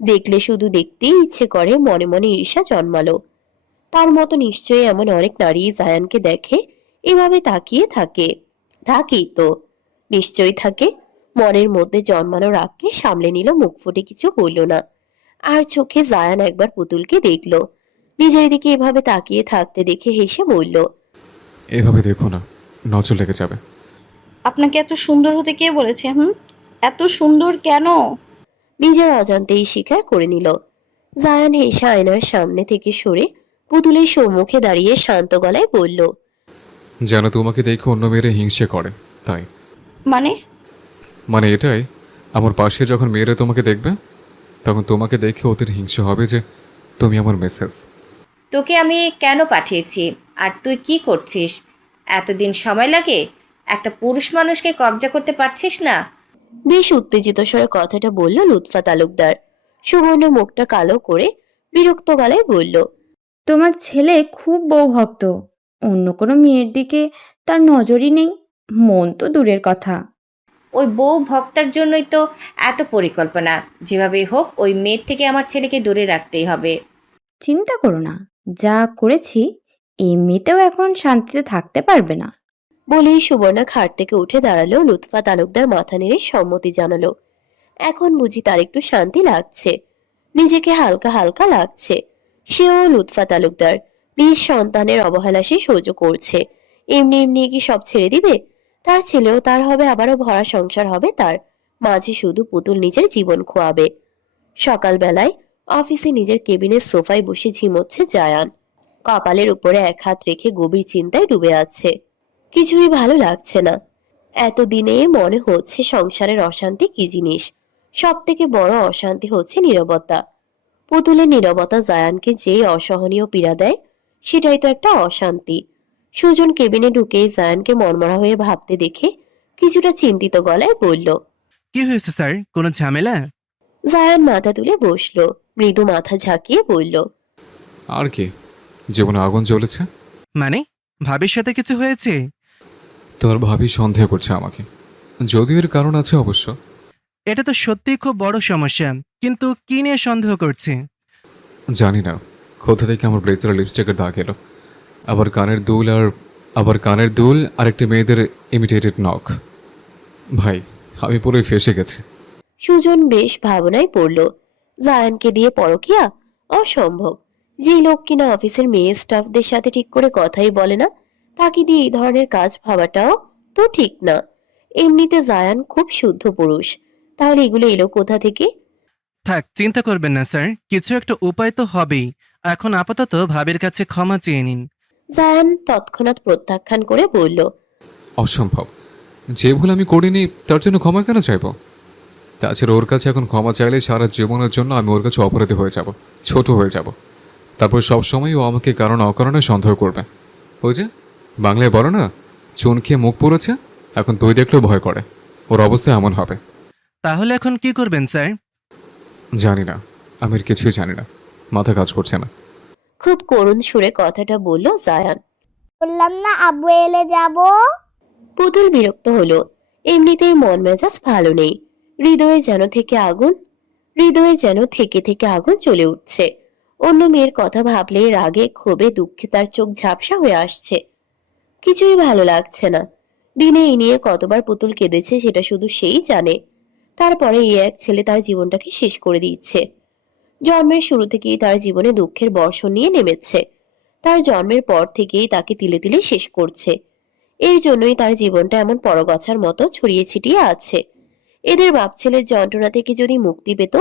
দেখলে শুধু দেখতেই ইচ্ছে করে, মনে মনে ঈর্ষা জন্মালো। তার মতো নিশ্চয়ই এমন অনেক নারী জায়ানকে দেখে এভাবে তাকিয়ে থাকে। থাকেই তো, নিশ্চয়ই থাকে। মনের মধ্যে জন্মানো রাগকে সামলে নিল, মুখ ফুটে কিছু বলল না। আর চোখে জায়ান একবার পুতুলকে দেখলো। নিজের দিকে এভাবে তাকিয়ে থাকতে দেখে হেসে বলল। এভাবে দেখো না, নজর লেগে যাবে। আপনাকে এত সুন্দর হতে কে বলেছে? এত সুন্দর কেন? নিজের অজান্তেই স্বীকার করে নিল। জায়ান হেসে আয়নার সামনে থেকে সরে পুতুলের সম্মুখে দাঁড়িয়ে শান্ত গলায় বলল। যেন তোমাকে দেখে অন্য মেয়েরা হিংসে করে, তাই। মানে? মানে এটাই, আমার পাশে যখন মেয়েরা তোমাকে দেখবে তখন তোমাকে দেখে ওদের হিংসে হবে যে তুমি আমার মেসেজ। তোকে আমি কেন পাঠিয়েছি আর তুই কি করছিস? এতদিন সময় লাগে? একটা পুরুষ মানুষকে কবজা করতে পারছিস না? বেশ উত্তেজিত স্বরে কথাটা বলল লুৎফা তালুকদার। সুবর্ণ মুখটা কালো করে বিরক্ত গলায় বলল। তোমার ছেলে খুব বউভক্ত, অন্য কোনো মেয়ের দিকে তার নজরই নেই। মন তো দূরের কথা। ওই বউ ভক্তার জন্যই তো এত পরিকল্পনা। যেভাবেই হোক ওই মেয়ের থেকে আমার ছেলেকে দূরে রাখতেই হবে। চিন্তা করো না, যা করেছি এমনিতেও এখন শান্তিতে থাকতে পারবে না। বলেই সুবর্ণা খাট থেকে উঠে দাঁড়ালো। লুৎফা তালুকদার মাথা নেড়ে সম্মতি জানালো। এখন বুঝি তার একটু শান্তি লাগছে, নিজেকে হালকা হালকা লাগছে। সেও লুৎফা তালুকদার নিজ সন্তানের অবহেলা সে সহ্য করছে। এমনি এমনি কি সব ছেড়ে দিবে? তার ছেলেও তার হবে, আবারও ভরা সংসার হবে তার। মাঝে শুধু পুতুল নিজের জীবন খোয়াবে। সকালবেলায় অফিসে নিজের কেবিনের সোফায় বসে ঝিমোচ্ছে জায়ান। কপালের উপরে এক হাত রেখে গভীর চিন্তায় ডুবে আছে। কিছুই ভালো লাগছে না। এতদিনে মনে হচ্ছে সংসারের অশান্তি কি জিনিস। সব থেকে বড় অশান্তি হচ্ছে নীরবতা। পুতুলের নীরবতা জায়ানকে যেই অসহনীয় পীড়া দেয়, সেটাই তো একটা অশান্তি। সুজন কেবিনে ঢুকেই জায়ানকে মনমরা হয়ে ভাবতে দেখে কিছুটা চিন্তিত গলায় বলল। কি হয়েছে স্যার, কোনো ঝামেলা? জায়ান মাথা তুলে বসলো, মৃদু মাথা ঝাঁকিয়ে বলল। আর কি, জীবনে আগুন জ্বলেছে। মানে ভাবির সাথে কিছু হয়েছে? তোমার ভাবি সন্দেহ করছে আমাকে। যদিও এর কারণ আছে অবশ্য। এটা তো সত্যিই খুব বড় সমস্যা, কিন্তু কি নিয়ে সন্দেহ করছি? জানি না কোথা থেকে আমার ব্লেজারের লিপস্টিকের দাগ এলো, আবার কানের দুল আর একটি মেয়েদের ইমিটেটেড নখ। ভাই, আমি পুরোই ফেঁসে গেছি। সুজন বেশ ভাবনায় পড়ল। জায়ানকে দিয়ে পরকিয়া? অসম্ভব। যে লোক কিনা অফিসের মেয়ে স্টাফদের সাথে ঠিক করে কথাই বলে না, তাকে দিয়ে এই ধরনের কাজ ভাবাটাও তো ঠিক না। এমনিতে জায়ান খুব শুদ্ধ পুরুষ, তাহলে এগুলো এলো কোথা থেকে? থাক, চিন্তা করবেন না স্যার, কিছু একটা উপায় তো হবেই। এখন আপাতত ভাবির কাছে ক্ষমা চেয়ে নিন। জায়ান তৎক্ষণাৎ প্রত্যাখ্যান করে বলল, অসম্ভব। যে ভুল আমি করিনি তার জন্য ক্ষমা কেন চাইব? তাছাড়া ওর কাছে এখন ক্ষমা চাইলে সারা জীবনের জন্য আমি ওর কাছে অপরাধী হয়ে যাব, ছোট হয়ে যাব। তারপর সবসময় ও আমাকে কারণ অকারণে সন্দেহ করবে। ওই যে বাংলায় বলো না, চুন খেয়ে মুখ পুড়েছে, এখন দই দেখলেও ভয় করে। ওর অবস্থা এমন হবে। তাহলে এখন কি করবেন স্যার? জানি না, আমি আর কিছুই জানি না, মাথা কাজ করছে না। খুব করুণ সুরে কথাটা বলল জায়ান। বললাম না আব্বু এলে যাব। পুতুল বিরক্ত হলো। এমনিতেই মন মেজাজ ভালো নেই। হৃদয়ে যেন থেকে থেকে আগুন জ্বলে উঠছে। অন্য মেয়ের কথা ভাবলে রাগে ক্ষোভে দুঃখে তার চোখ ঝাপসা হয়ে আসছে। কিছুই ভালো লাগছে না। দিনে এই নিয়ে কতবার পুতুল কেঁদেছে সেটা শুধু সেই জানে। তারপরে এই এক ছেলে তার জীবনটাকে শেষ করে দিচ্ছে। জন্মের শুরু থেকেই তার জীবনে দুঃখের বর্ষণ নিয়ে নেমেছে। তার জন্মের পর থেকেই তাকে তিলে তিলে শেষ করছে। এর জন্যই তার জীবনটা এমন পরগাছার মতো ছড়িয়ে ছিটিয়ে আছে। এদের বাপ ছেলের যন্ত্রণা থেকে যদি মুক্তি পেত,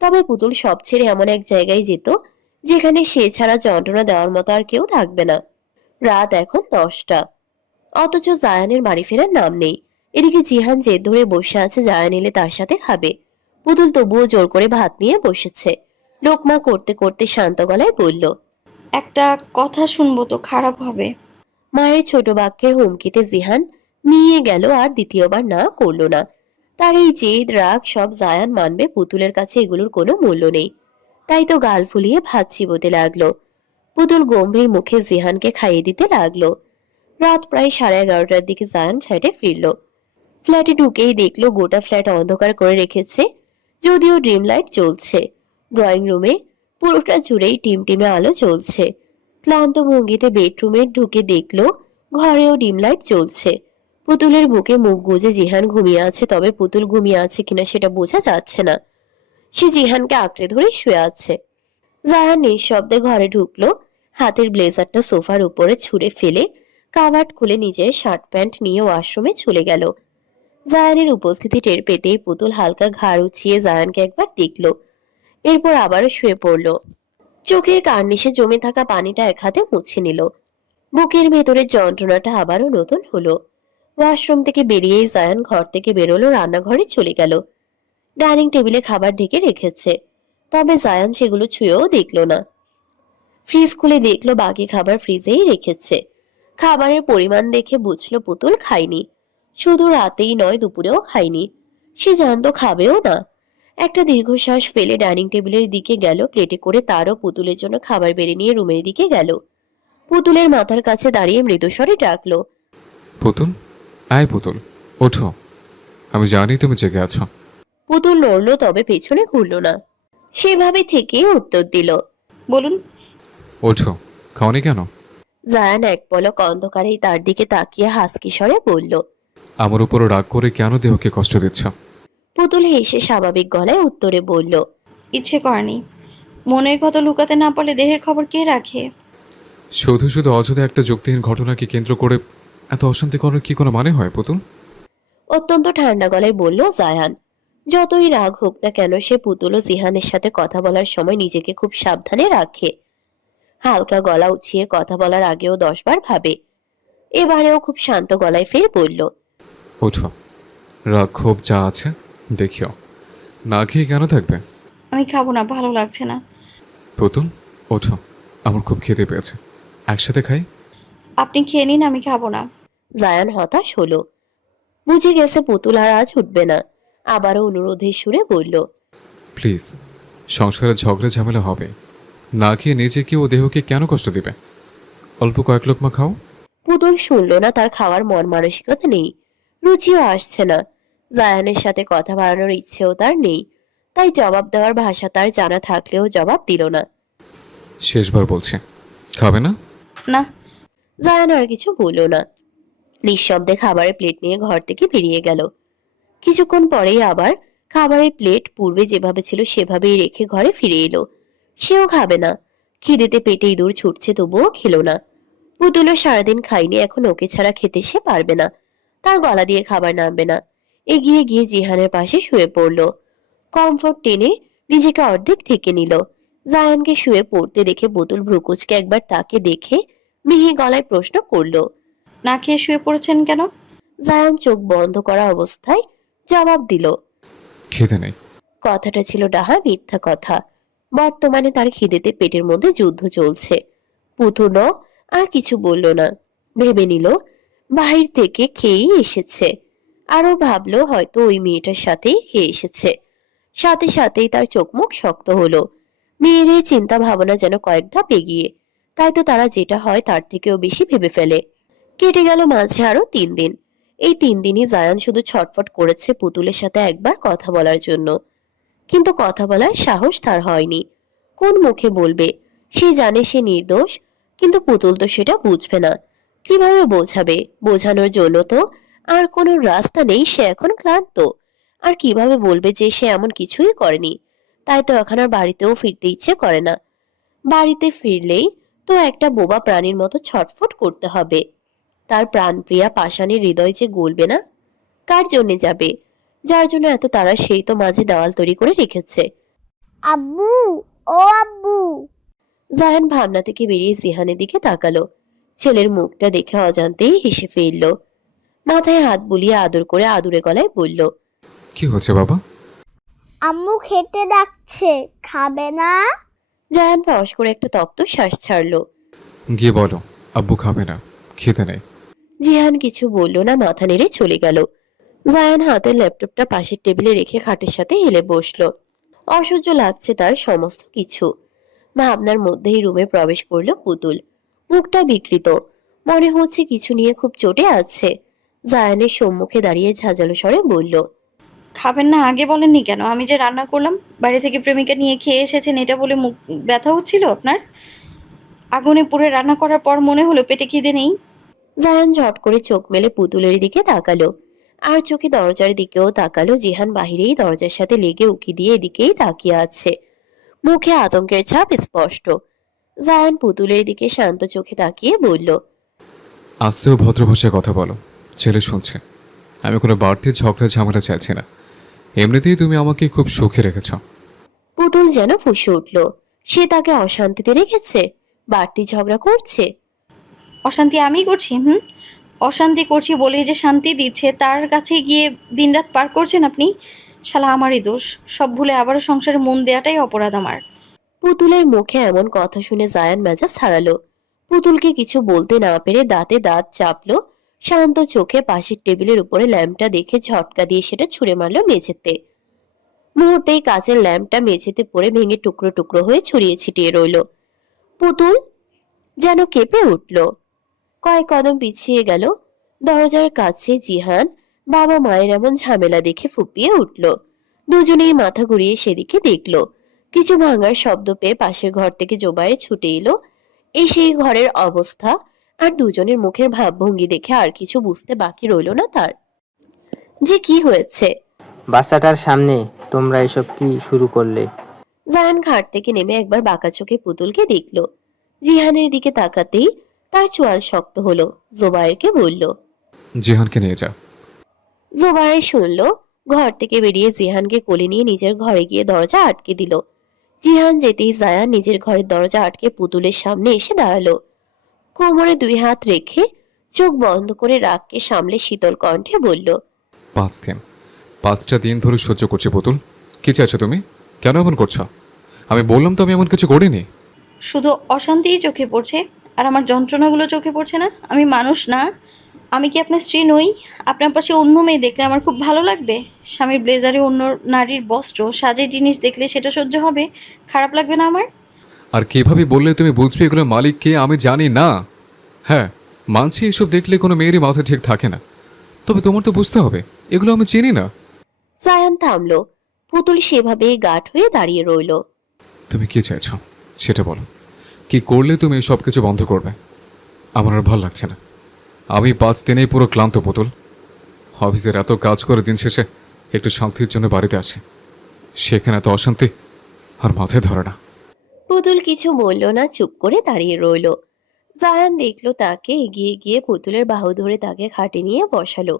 তবে পুতুল সব ছেড়ে এমন এক জায়গায় যেত যেখানে সে ছাড়া যন্ত্রণা দেওয়ার মতো আর কেউ থাকবে না। রাত এখন 10টা, অথচ জায়ানের বাড়ি ফেরার নাম নেই। এদিকে জিহান জেদ ধরে বসে আছে জায়ান এলে তার সাথে খাবে। পুতুল তবুও জোর করে ভাত নিয়ে বসেছে। লোকমা করতে করতে শান্ত গলায় বলল, একটা কথা শুনবো তো খারাপ হবে। মায়ের ছোট বাক্যের হুমকিতে জিহান নিয়ে গেল আর দ্বিতীয়বার না করল না। তার এই জেদ রাগ সব জায়ান মানবে, পুতুলের কাছে এগুলোর কোনো মূল্য নেই। তাই তো গাল ফুলিয়ে ভাত চিবোতে লাগলো। পুতুল গম্ভীর মুখে জিহানকে খাইয়ে দিতে লাগলো। রাত প্রায় 11:30টার দিকে জায়ান ফ্ল্যাটে ফিরল। ফ্ল্যাটে ঢুকেই দেখলো গোটা ফ্ল্যাট অন্ধকার করে রেখেছে, যদিও ড্রিম লাইট জ্বলছে। ড্রয়িং রুমে পুরোটা জুড়েই টিমটিমে আলো জ্বলছে। ক্লান্ত ভঙ্গিতে বেডরুমে ঢুকে দেখলো ঘরেও ডিম লাইট জ্বলছে। পুতুলের বুকে মুখ গুজে জিহান ঘুমিয়ে আছে, তবে পুতুল ঘুমিয়ে আছে কিনা সেটা বোঝা যাচ্ছে না। সে জিহানকে আঁকড়ে ধরে শুয়ে আছে। জাহান নিঃশব্দে ঘরে ঢুকলো। হাতের ব্লেজারটা সোফার উপরে ছুঁড়ে ফেলে কাভার্ড খুলে নিজের শার্ট প্যান্ট নিয়ে ওয়াশরুমে চলে গেল। জায়ানের উপস্থিতি টের পেতেই পুতুল হালকা ঘাড় উঁচিয়ে জায়ানকে একবার দেখলো, এরপর আবারও শুয়ে পড়ল। চোখের কার্নিশে জমে থাকা পানিটা এক হাতে মুছে নিল। বুকের ভেতরের যন্ত্রণাটা আবারও নতুন হলো। ওয়াশরুম থেকে বেরিয়েই জায়ান ঘর থেকে বেরোলো, রান্নাঘরে চলে গেল। ডাইনিং টেবিলে খাবার ঢেকে রেখেছে, তবে জায়ান সেগুলো ছুঁয়েও দেখলো না। ফ্রিজ খুলে দেখলো বাকি খাবার ফ্রিজেই রেখেছে। খাবারের পরিমাণ দেখে বুঝলো পুতুল খায়নি। শুধু রাতেই নয়, দুপুরেও খায়নি। সে জানতো খাবেও না। একটা দীর্ঘশ্বাস ফেলে ডাইনিং টেবিলের দিকে গেল, প্লেটে করে তারও পুতুলের জন্য খাবার বেড়ে নিয়ে রুমের দিকে গেল। পুতুলের মাথার কাছে দাঁড়িয়ে মৃদুস্বরে ডাকলো, পুতুল, আয় পুতুল, ওঠো। আমি জানি তুমি জেগে আছো। পুতুল নড়লো, তবে পেছনে ঘুরলো না। সেভাবে থেকে উত্তর দিল, বলুন। ওঠো, খাওনি কেন? জায়ান এক পলক অন্ধকারেই তার দিকে তাকিয়ে হাসকি স্বরে বলল। আমার উপর রাগ করে কেন দেহকে কষ্ট দিচ্ছ? পুতুল হেসে স্বাভাবিক গলায় উত্তরে বলল, ইচ্ছে করেনি। মনের কথা লুকাতে না পারলে দেহের খবর কে রাখে? শুধু শুধু অযথা একটা যুক্তিহীন ঘটনাকে কেন্দ্র করে এত অশান্তি করার কি কোনো মানে হয় পুতুল? অত্যন্ত ঠান্ডা গলায় বলল জায়ান। যতই রাগ হোক না কেন, সে পুতুল ও জিহানের সাথে কথা বলার সময় নিজেকে খুব সাবধানে রাখে। হালকা গলা উঠিয়ে কথা বলার আগেও 10 বার ভাবে। এবারেও খুব শান্ত গলায় ফের বলল, ওঠো, রাগ ক্ষোভ যা আছে দেখিও, না খেয়ে কেন থাকবে? আমি খাবো না, ভালো লাগছে না। পুতুল, ওঠো, আমার খুব খেতে পেয়েছে, একসাথে খাই। আপনি খেয়ে নিন, আমি খাবো না। জায়ান হতাশ হলো। বুঝে গেছে পুতুল আর আজ উঠবে না। আবারও অনুরোধের সুরে বলল, প্লিজ, সংসারে ঝগড়া ঝামেলা হবে, না খেয়ে নিজেকে ও দেহকে কেন কষ্ট দিবে? অল্প কয়েক লোকমা খাও। পুতুল শুনল না, তার খাওয়ার মন মানসিকতা নেই, রুচিও আসছে না। জায়ানের সাথে কথা বাড়ানোর ইচ্ছেও তার নেই, তাই জবাব দেওয়ার ভাষা তার জানা থাকলেও জবাব দিল না। শেষবার বলছি, খাবে না? না। জায়ান আর কিছু বলল না, নিঃশব্দে খাবারের প্লেট নিয়ে ঘর থেকে বেরিয়ে গেল। কিছুক্ষণ পরেই আবার খাবারের প্লেট পূর্বে যেভাবে ছিল সেভাবেই রেখে ঘরে ফিরে এলো। সেও খাবে না, খিদেতে পেটে ইঁদুর ছুটছে তবুও খেলো না। পুতুলও সারাদিন খাইনি, এখন ওকে ছাড়া খেতে সে পারবে না, তার গলা দিয়ে খাবার নামবে না। এগিয়ে গিয়ে জিহানের পাশে শুয়ে পড়ল, কমফোর্ট টেনে নিজেকে অর্ধেক ঢেকে নিল। জায়ানকে শুয়ে পড়তে দেখে পুতুল ভ্রুকুচকে একবার তাকে দেখে মিহি গলায় প্রশ্ন করলো। না খেয়ে শুয়ে পড়েছেন কেন? জায়ান চোখ বন্ধ করা অবস্থায় জবাব দিল। খেতে নেই। কথাটা ছিল ডাহা মিথ্যা কথা। বর্তমানে তার খিদেতে পেটের মধ্যে যুদ্ধ চলছে। পুতুল আর কিছু বলল না, ভেবে নিল বাহির থেকে খেয়েই এসেছে। আরো ভাবলো হয়তো ওই মেয়েটার সাথেই খেয়ে এসেছে। সাথে সাথেই তার চোখ মুখ শক্ত হলো। মেয়েদের চিন্তা ভাবনা যেন কয়েক ধাপ এগিয়ে, তাই তো তারা যেটা হয় তার থেকেও বেশি ভেবে ফেলে। কেটে গেল মাঝে আরো 3 দিন। এই 3 দিনই জায়ান শুধু ছটফট করেছে পুতুলের সাথে একবার কথা বলার জন্য, কিন্তু কথা বলার সাহস তার হয়নি। কোন মুখে বলবে? সে জানে সে নির্দোষ, কিন্তু পুতুল তো সেটা বুঝবে না। কিভাবে বোঝাবে? বোঝানোর জন্য তো আর কোনো রাস্তা নেই। সে এখন ক্লান্ত, আর কিভাবে বলবে যে সে এমন কিছুই করেনি? তাই তো এখন আর বাড়িতেও ফিরতে ইচ্ছে করে না। বাড়িতে ফিরলেই তো একটা বোবা প্রাণীর মতো ছটফট করতে হবে। তার প্রাণপ্রিয়া পাষাণের হৃদয় যে গলবে না। কার জন্যে যাবে? যার জন্য এত তারা সেই তো মাঝে দেওয়াল তৈরি করে রেখেছে। আব্বু, ও আব্বু। জায়ান ভাবনা থেকে বেরিয়ে জিহানের দিকে তাকালো। ছেলের মুখটা দেখে অজান্তেই হেসে ফেলল। মাথায় হাত বুলিয়ে আদর করে আদুরে গলায় বলল, কি হচ্ছে বাবা? আম্মু খেতে ডাকছে, খাবে না? জায়ান ফস করে একটা তপ্ত শ্বাস ছাড়লো। গিয়ে বলো আব্বু খাবে না, খেতে নেই। জিহান কিছু বলল না, মাথা নেড়ে চলে গেল। জায়ান হাতের ল্যাপটপটা পাশের টেবিলে রেখে খাটের সাথে হেলে বসলো। অসহ্য লাগছে তার সমস্ত কিছু। ভাবনার মধ্যেই রুমে প্রবেশ করলো পুতুল। মুখটা বিকৃত, মনে হচ্ছে কিছু নিয়ে খুব চটে আছে। জায়ানের সম্মুখে দাঁড়িয়ে ঝাঁঝালো স্বরে বলল, খাবেন না আগে বলেননি কেন? আমি যে রান্না করলাম, বাড়ি থেকে প্রেমিকা নিয়ে খেয়ে এসেছেন এটা বলে মুখ ব্যথা হচ্ছিল আপনার? আগুনে পুড়ে রান্না করার পর মনে হলো পেটে খিদে নেই। জায়ান ঝট করে চোখ মেলে পুতুলের দিকে তাকালো, আর চোখে দরজার দিকেও তাকালো। জিহান বাহিরেই দরজার সাথে লেগে উকি দিয়ে এদিকেই তাকিয়ে আছে, মুখে আতঙ্কের ছাপ স্পষ্ট। জায়ান পুতুলের দিকে শান্ত চোখে তাকিয়ে বলল, আস্তেও ভদ্র ভাষায় কথা বলো, ছেলে শুনছে। আমি কোনো বাড়তি ঝগড়া ঝামেলা চাইছি না, এমনিতেই তুমি আমাকে খুব সুখে রেখেছ। পুতুল যেন ফুঁসে উঠল। সে তাকে অশান্তিতে রেখেছে? বাড়তি ঝগড়া করছে? অশান্তি আমি করছি? অশান্তি করছি বলেই যে শান্তি দিচ্ছে, তার কাছে গিয়ে দিনরাত পার করছেন আপনি। শালা আমারই দোষ, সব ভুলে আবারও সংসারে মন দেয়াটাই অপরাধ আমার। পুতুলের মুখে এমন কথা শুনে জায়ান মেজাজ ছাড়ালো। পুতুলকে কিছু বলতে না পেরে দাঁতে দাঁত চাপলো। শান্ত চোখে পাশের টেবিলের উপরে ল্যাম্পটা দেখে ঝটকা দিয়ে সেটা ছুঁড়ে মারলো মেঝেতে। মুহূর্তেই কাচের ল্যাম্পটা মেঝেতে পড়ে ভেঙে টুকরো টুকরো হয়ে ছড়িয়ে ছিটিয়ে রইল। পুতুল যেন কেঁপে উঠল, কয়েক কদম পিছিয়ে গেল। দরজার কাছে জিহান বাবা মায়ের এমন ঝামেলা দেখে ফুপিয়ে উঠল। দুজনেই মাথা ঘুরিয়ে সেদিকে দেখলো। কিছু ভাঙার শব্দ পেয়ে পাশের ঘর থেকে জোবাইর ছুটে এলো। এই সেই ঘরের অবস্থা আর দুজনের মুখের ভাবভঙ্গি দেখে আর কিছু বুঝতে বাকি রইল না তার, যে কি হয়েছে। বাচ্চাটার সামনে তোমরা এসব কি শুরু করলে? জায়ান খাট থেকে নেমে একবার বাঁকা চোখে পুতুলকে দেখলো। জিহানের দিকে তাকাতেই তার চোয়াল শক্ত হলো। জোবায়েরকে বলল, জিহানকে নিয়ে যা। জোবায়ের শুনল। ঘর থেকে বেরিয়ে জিহানকে কোলে নিয়ে নিজের ঘরে গিয়ে দরজা আটকে দিল। জিহান যেতেই জায়ান নিজের ঘরের দরজা আটকে পুতুলের সামনে এসে দাঁড়ালো। কোমরে 2 হাত রেখে চোখ বন্ধ করে রাগকে সামলে শীতল কণ্ঠে বলল, 5 দিন, 5টা দিন ধরে সহ্য করছি পুতুল। কি চাইছো তুমি? কেন এমন করছো? আমি বললাম তো আমি এমন কিছু করিনি। শুধু অশান্তিই চোখে পড়ছে, আর আমার যন্ত্রণাগুলো চোখে পড়ছে না? আমি মানুষ না? আমি কি আপনার স্ত্রী নই? আপনার পাশে অন্য মেয়ে দেখলে আমার খুব ভালো লাগবে? স্বামীর ব্লেজারে অন্য নারীর বস্ত্র, সাজের জিনিস দেখলে সেটা সহ্য হবে? খারাপ লাগবে না আমার? আর কিভাবে বললে তুমি বুঝবে এগুলোর মালিক কে? আমি জানি না। হ্যাঁ, মানছি এসব দেখলে কোনো মেয়েরই মাথা ঠিক থাকে না, তবে তোমার তো বুঝতে হবে এগুলো আমি চিনি না। জায়ান থামলো। পুতুল সেভাবেই গাঢ় হয়ে দাঁড়িয়ে রইল। তুমি কি চাইছো সেটা বলো। কি করলে তুমি এই সব কিছু বন্ধ করবে? আমার আর ভালো লাগছে না। আমি 5 দিনেই পুরো ক্লান্ত পুতুল। অফিসের এত কাজ করে দিন শেষে একটু শান্তির জন্য বাড়িতে আসে, সেখানে এত অশান্তি আর মাথায় ধরে না। পুতুল কিছু বলল না, চুপ করে দাঁড়িয়ে রইল। জায়ান দেখলো তাকে, এগিয়ে গিয়ে পুতুলের বাহু ধরে তাকে খাটে নিয়ে বসালো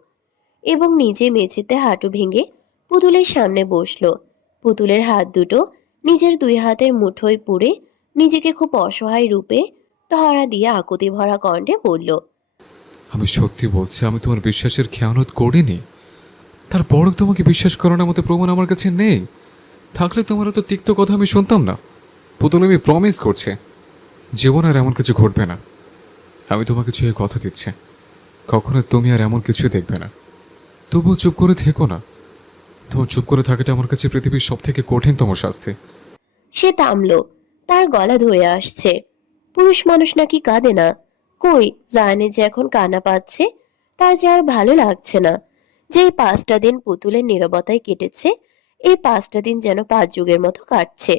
এবং নিজে মেঝেতে হাঁটু ভেঙে পুতুলের সামনে বসলো। পুতুলের হাত দুটো নিজের 2 হাতের মুঠোয় পুরে নিজেকে খুব অসহায় রূপে ধরা দিয়ে আকুতি ভরা কণ্ঠে বলল, আমি সত্যি বলছি, আমি তোমার বিশ্বাসের খেয়ানত করিনি। তারপরও তোমাকে বিশ্বাস করানোর মতো প্রমাণ আমার কাছে নেই। থাকলে তোমার এত তিক্ত কথা আমি শুনতাম না। পুতুল, আমি প্রমিস করছি জীবন আর এমন কিছু ঘটবে না। আমি তোমাকে ছুঁয়ে কথা দিচ্ছি, কখনো তুমি আর এমন কিছুই দেখবে না। তবুও চুপ করে থেকো না। তোমার চুপ করে থাকাটা আমার কাছে পৃথিবীর সব থেকে কঠিনতম শাস্তি। সে থামলো। তার গলা ধরে আসছে। পুরুষ মানুষ নাকি কাঁদে না? কই, জায়ানের যে এখন কান্না পাচ্ছে, তার যে আর ভালো লাগছে না। যেই 5টা দিন পুতুলের নীরবতায় কেটেছে, এই 5টা দিন যেন 5 যুগের মতো কাটছে।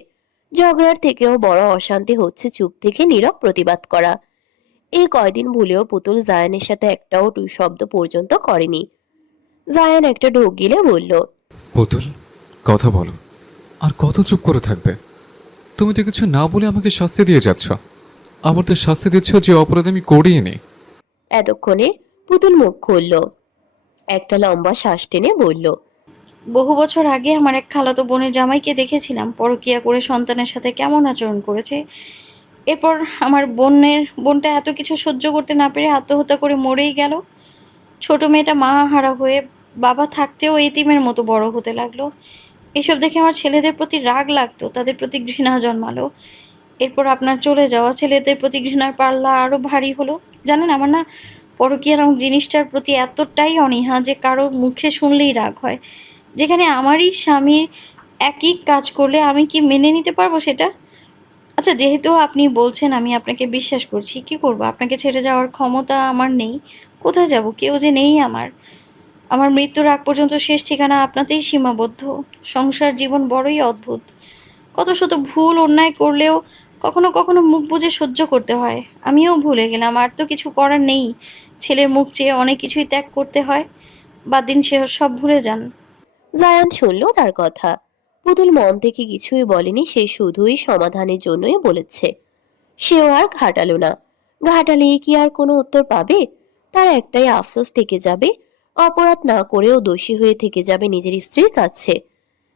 ঝগড়ার থেকেও বড় অশান্তি হচ্ছে চুপ থেকে নীরব প্রতিবাদ করা। এই কয়দিন ভুলেও পুতুল জায়ানের সাথে একটাও টু শব্দ পর্যন্ত করেনি। জায়ান একটা ঢোক গিলে বলল, পুতুল, কথা বলো। আর কত চুপ করে থাকবে? তুমি তো কিছু না বলে আমাকে শাস্তি দিয়ে যাচ্ছ। আবার তো শাস্তি দিচ্ছ যে অপরাধ আমি করিনি। এতক্ষণে পুতুল মুখ খুলল। একটা লম্বা শ্বাস টেনে বলল, বহু বছর আগে আমার এক খালাতো বোনের জামাইকে দেখেছিলাম পরকীয়া করে সন্তানের সাথে কেমন আচরণ করেছে। এরপর আমার বোনটা এত কিছু সহ্য করতে না পেরে আত্মহত্যা করে মরেই গেল। ছোট মেয়েটা মা হারা হয়ে বাবা থাকতেও এতিমের মতো বড় হতে লাগলো। এসব দেখে আমার ছেলেদের প্রতি রাগ লাগতো, তাদের প্রতি ঘৃণা জন্মালো। এরপর আপনার চলে যাওয়া ছেলেদের প্রতি ঘৃণার পাল্লা আরো ভারী হলো। জানেন, আমার না পরকীয়া নামক জিনিসটার প্রতি এতটাই অনীহা যে কারোর মুখে শুনলেই রাগ হয়। যেখানে আমারই স্বামীর একই কাজ করলে আমি কি মেনে নিতে পারবো সেটা? আচ্ছা, যেহেতু আপনি বলছেন, আমি আপনাকে বিশ্বাস করছি। কি করব? আপনাকে ছেড়ে যাওয়ার ক্ষমতা আমার নেই। কোথায় যাব? কেউ যে নেই আমার। আমার মৃত্যুর আগ পর্যন্ত শেষ ঠিকানা আপনাতেই সীমাবদ্ধ। সংসার জীবন বড়ই অদ্ভুত। কত শত ভুল অন্যায় করলেও কখনো কখনো মুখ বুজে সহ্য করতে হয়। আমিও ভুলে গেলাম, আর তো কিছু করার নেই। ছেলের মুখ চেয়ে অনেক কিছুই ত্যাগ করতে হয়। বাদ দিন, সে সব ভুলে যান। জায়ান শুনল তার কথা। পুতুল মন থেকে কিছুই বলেনি, সে শুধুই সমাধানের জন্যই বলেছে। সেও আর ঘাটালো না। ঘাটালে কি আর কোনো উত্তর পাবে? তার একটাই আফসোস থেকে যাবে, অপরাধ না করেও দোষী হয়ে থেকে যাবে নিজের স্ত্রীর কাছে।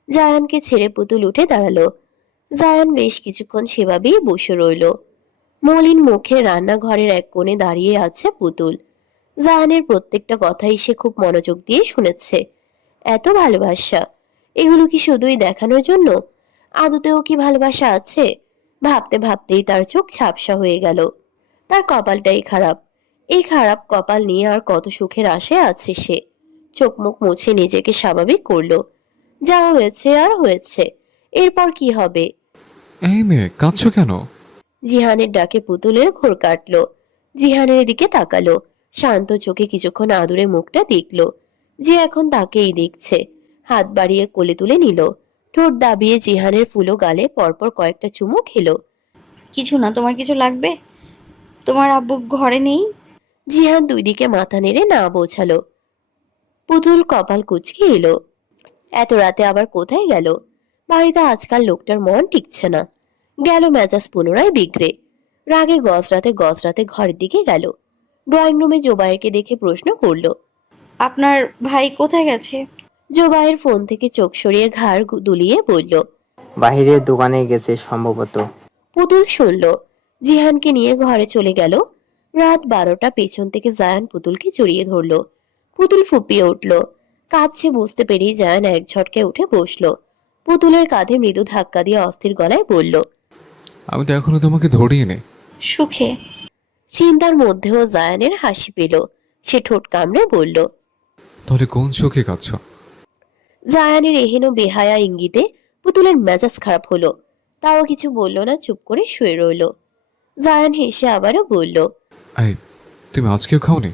জায়ানকে ছেড়ে পুতুল উঠে দাঁড়ালো। জায়ান বেশ কিছুক্ষণ সেভাবেই বসে রইল। মলিন মুখে রান্নাঘরের এক কোণে দাঁড়িয়ে আছে পুতুল। জায়ানের প্রত্যেকটা কথাই সে খুব মনোযোগ দিয়ে শুনেছে। এত ভালোবাসা, এগুলো কি শুধুই দেখানোর জন্য? আদতেও কি ভালোবাসা আছে? ভাবতে ভাবতেই তার চোখ ঝাপসা হয়ে গেল। তার কপালটাই খারাপ। এই খারাপ কপাল নিয়ে আর কত সুখের আশায় আছে সে। চোখ মুখ মুছে নিজেকে স্বাভাবিক করলো। যা হয়েছে আর হয়েছে, এরপর কি হবে? এই মেয়ে, কাঁদছো কেন? জিহানের ডাকে পুতুলের ঘোর কাটলো। জিহানের দিকে তাকালো। শান্ত চোখে কিছুক্ষণ আদুরে মুখটা দেখলো, যে এখন তাকেই দেখছে। হাত বাড়িয়ে কোলে তুলে নিল। ঠোঁট দাবিয়ে জিহানের ফুলো গালে পরপর কয়েকটা চুমু খেলো। কিছু না। তোমার কিছু লাগবে? তোমার আব্বু ঘরে নেই? জিহান 2 দিকে মাথা নেড়ে না বোঝালো। পুতুল কপাল কুঁচকে এলো। এত রাতে আবার কোথায় গেল? বাড়িতে আজকাল লোকটার মন টিকছে না। গেল মেজাজ পুনরায় বিগড়ে। রাগে গজরাতে ঘরের দিকে গেল। ড্রয়িং রুমে জোবায়েরকে দেখে প্রশ্ন করল। আপনার ভাই কোথায় গেছে? জোবায়ের ফোন থেকে চোখ সরিয়ে ঘাড় দুলিয়ে বলল। বাহিরের দোকানে গেছে সম্ভবত। পুতুল শুনল। জিহানকে নিয়ে ঘরে চলে গেল। রাত 12টা, পেছন থেকে জায়ান পুতুলকে জড়িয়ে ধরল। পুতুল ফুপিয়ে উঠল। কাঁদছে বুঝতে পেরেই জায়ান এক ঝটকে উঠে বসল। পুতুলের কাঁধে মৃদু ধাক্কা দিয়ে অস্থির গলায় বলল, আমি তো এখনো তোমাকে ধরিয়ে নেই। সুখে। চিন্তার মধ্যেও জায়ানের হাসি পেল। সে ঠোঁট কামড়ে বলল। তাহলে কোন চোখে কাঁদছো? জায়ানের এহেন বেহায়া ইঙ্গিতে পুতুলের মেজাজ খারাপ হলো। তাও কিছু বলল না, চুপ করে শুয়ে রইল। জায়ান হেসে আবারও বলল, এই, তুমি আজকেও খাওনি?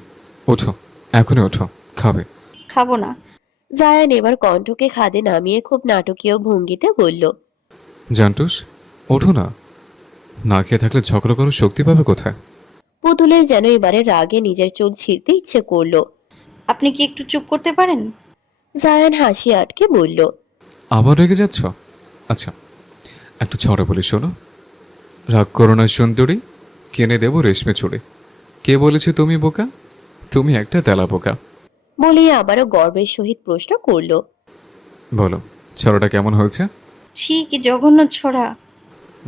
ওঠো, এখনই ওঠো, খাবে। খাবো না। জায়ান এবার কণ্ঠকে খাদে নামিয়ে খুব নাটকীয় ভঙ্গিতে বলল, জান্টুস, ওঠো না। না খেয়ে থাকলে ঝগড়া করার শক্তি পাবে কোথায়? পুতুলের যেন এবারে রাগে নিজের চুল ছিঁড়তে ইচ্ছে করলো। আপনি কি একটু চুপ করতে পারেন? জায়ান হাসি আটকে বলল, আবার রেগে যাচ্ছ? আচ্ছা, একটু ছড়া বলি শোনো। রাগ করো না সুন্দরী, কিনে দেবো রেশমে চুড়ি। কে বলেছে তুমি বোকা? তুমি একটা তেলা বোকা। বলেই আবারও গর্বের সহিত প্রশ্ন করলো, বলো, ছড়াটা কেমন হয়েছে? ছি, কি জঘন্য ছড়া!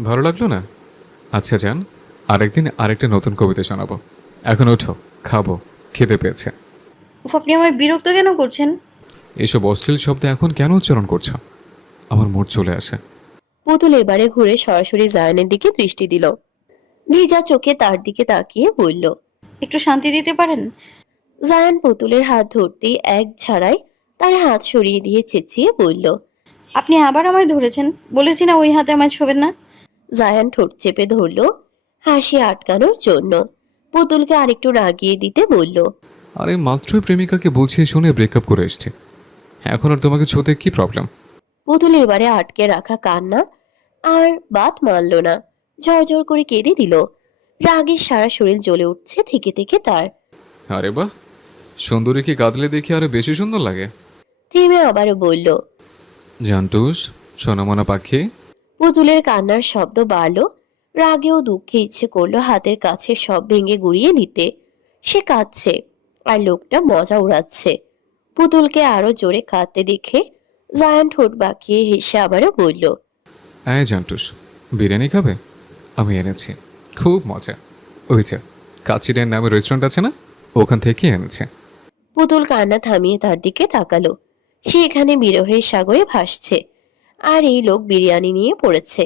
ভালো লাগলো না? আচ্ছা যান, আরেকদিন আরেকটা নতুন কবিতা শোনাবো। এখন ওঠো, খাবো, খেতে পেয়েছে। উফ, আপনি আমায় বিরক্ত কেন করছেন? এসব অশ্লীল শব্দ এখন কেন উচ্চারণ করছো? আমার মুড চলে আসে। পুতুল এবারে ঘুরে সরাসরি জায়ানের দিকে দৃষ্টি দিল। ভিজা চোখে তার দিকে তাকিয়ে বলল। একটু শান্তি দিতে পারেন? জায়ান পুতুলের হাত ধরতেই এক ঝাড়ায় তার হাত সরিয়ে দিয়ে চেঁচিয়ে বলল। আপনি আবার আমায় ধরেছেন। বলেছি না ওই হাতে আমায় ছোবেন না। জায়ান ঠোঁট চেপে ধরল হাসি আটকানোর জন্য। পুতুলকে আরেকটু রাগিয়ে দিতে বলল। আরে মাত্রই প্রেমিকাকে বুঝিয়ে শুনে ব্রেকআপ করে এসছে, এখন আর তোমাকে ছোতে কি প্রবলেম? পুতুল এবারে আটকে রাখা কান্না আর বাত মানল না, ঝরঝর করে কেঁদে দিল। রাগে সারা শরীর জ্বলে উঠছে থেকে থেকে তার। আরে বাহ, সুন্দরীকে কাঁদলে দেখে আরো বেশি সুন্দর লাগে। থেমে আবারও বলল। জান্টুস, সোনামনা পাখি। পুতুলের কান্নার শব্দ বাড়ল। রাগে ও দুঃখে ইচ্ছে করলো হাতের কাছে সব ভেঙে গুড়িয়ে দিতে। সে কাঁদছে আর লোকটা মজা উড়াচ্ছে। পুতুলকে আরো জোরে কাঁদতে দেখে জায়ান ঠোঁট বাঁকিয়ে হেসে আবারও বলল। হ্যাঁ জান্টুস, বিরিয়ানি খাবে? আমি এনেছি, খুব মজা। ওই যে কাচিডের নামে রেস্টুরেন্ট আছে না, ওখান থেকে এনেছে। পুতুল কান্না থামিয়ে তার দিকে তাকালো। সে এখানে বিরহের সাগরে ভাসছে, আর এই লোক বিরিয়ানি নিয়ে পড়েছে।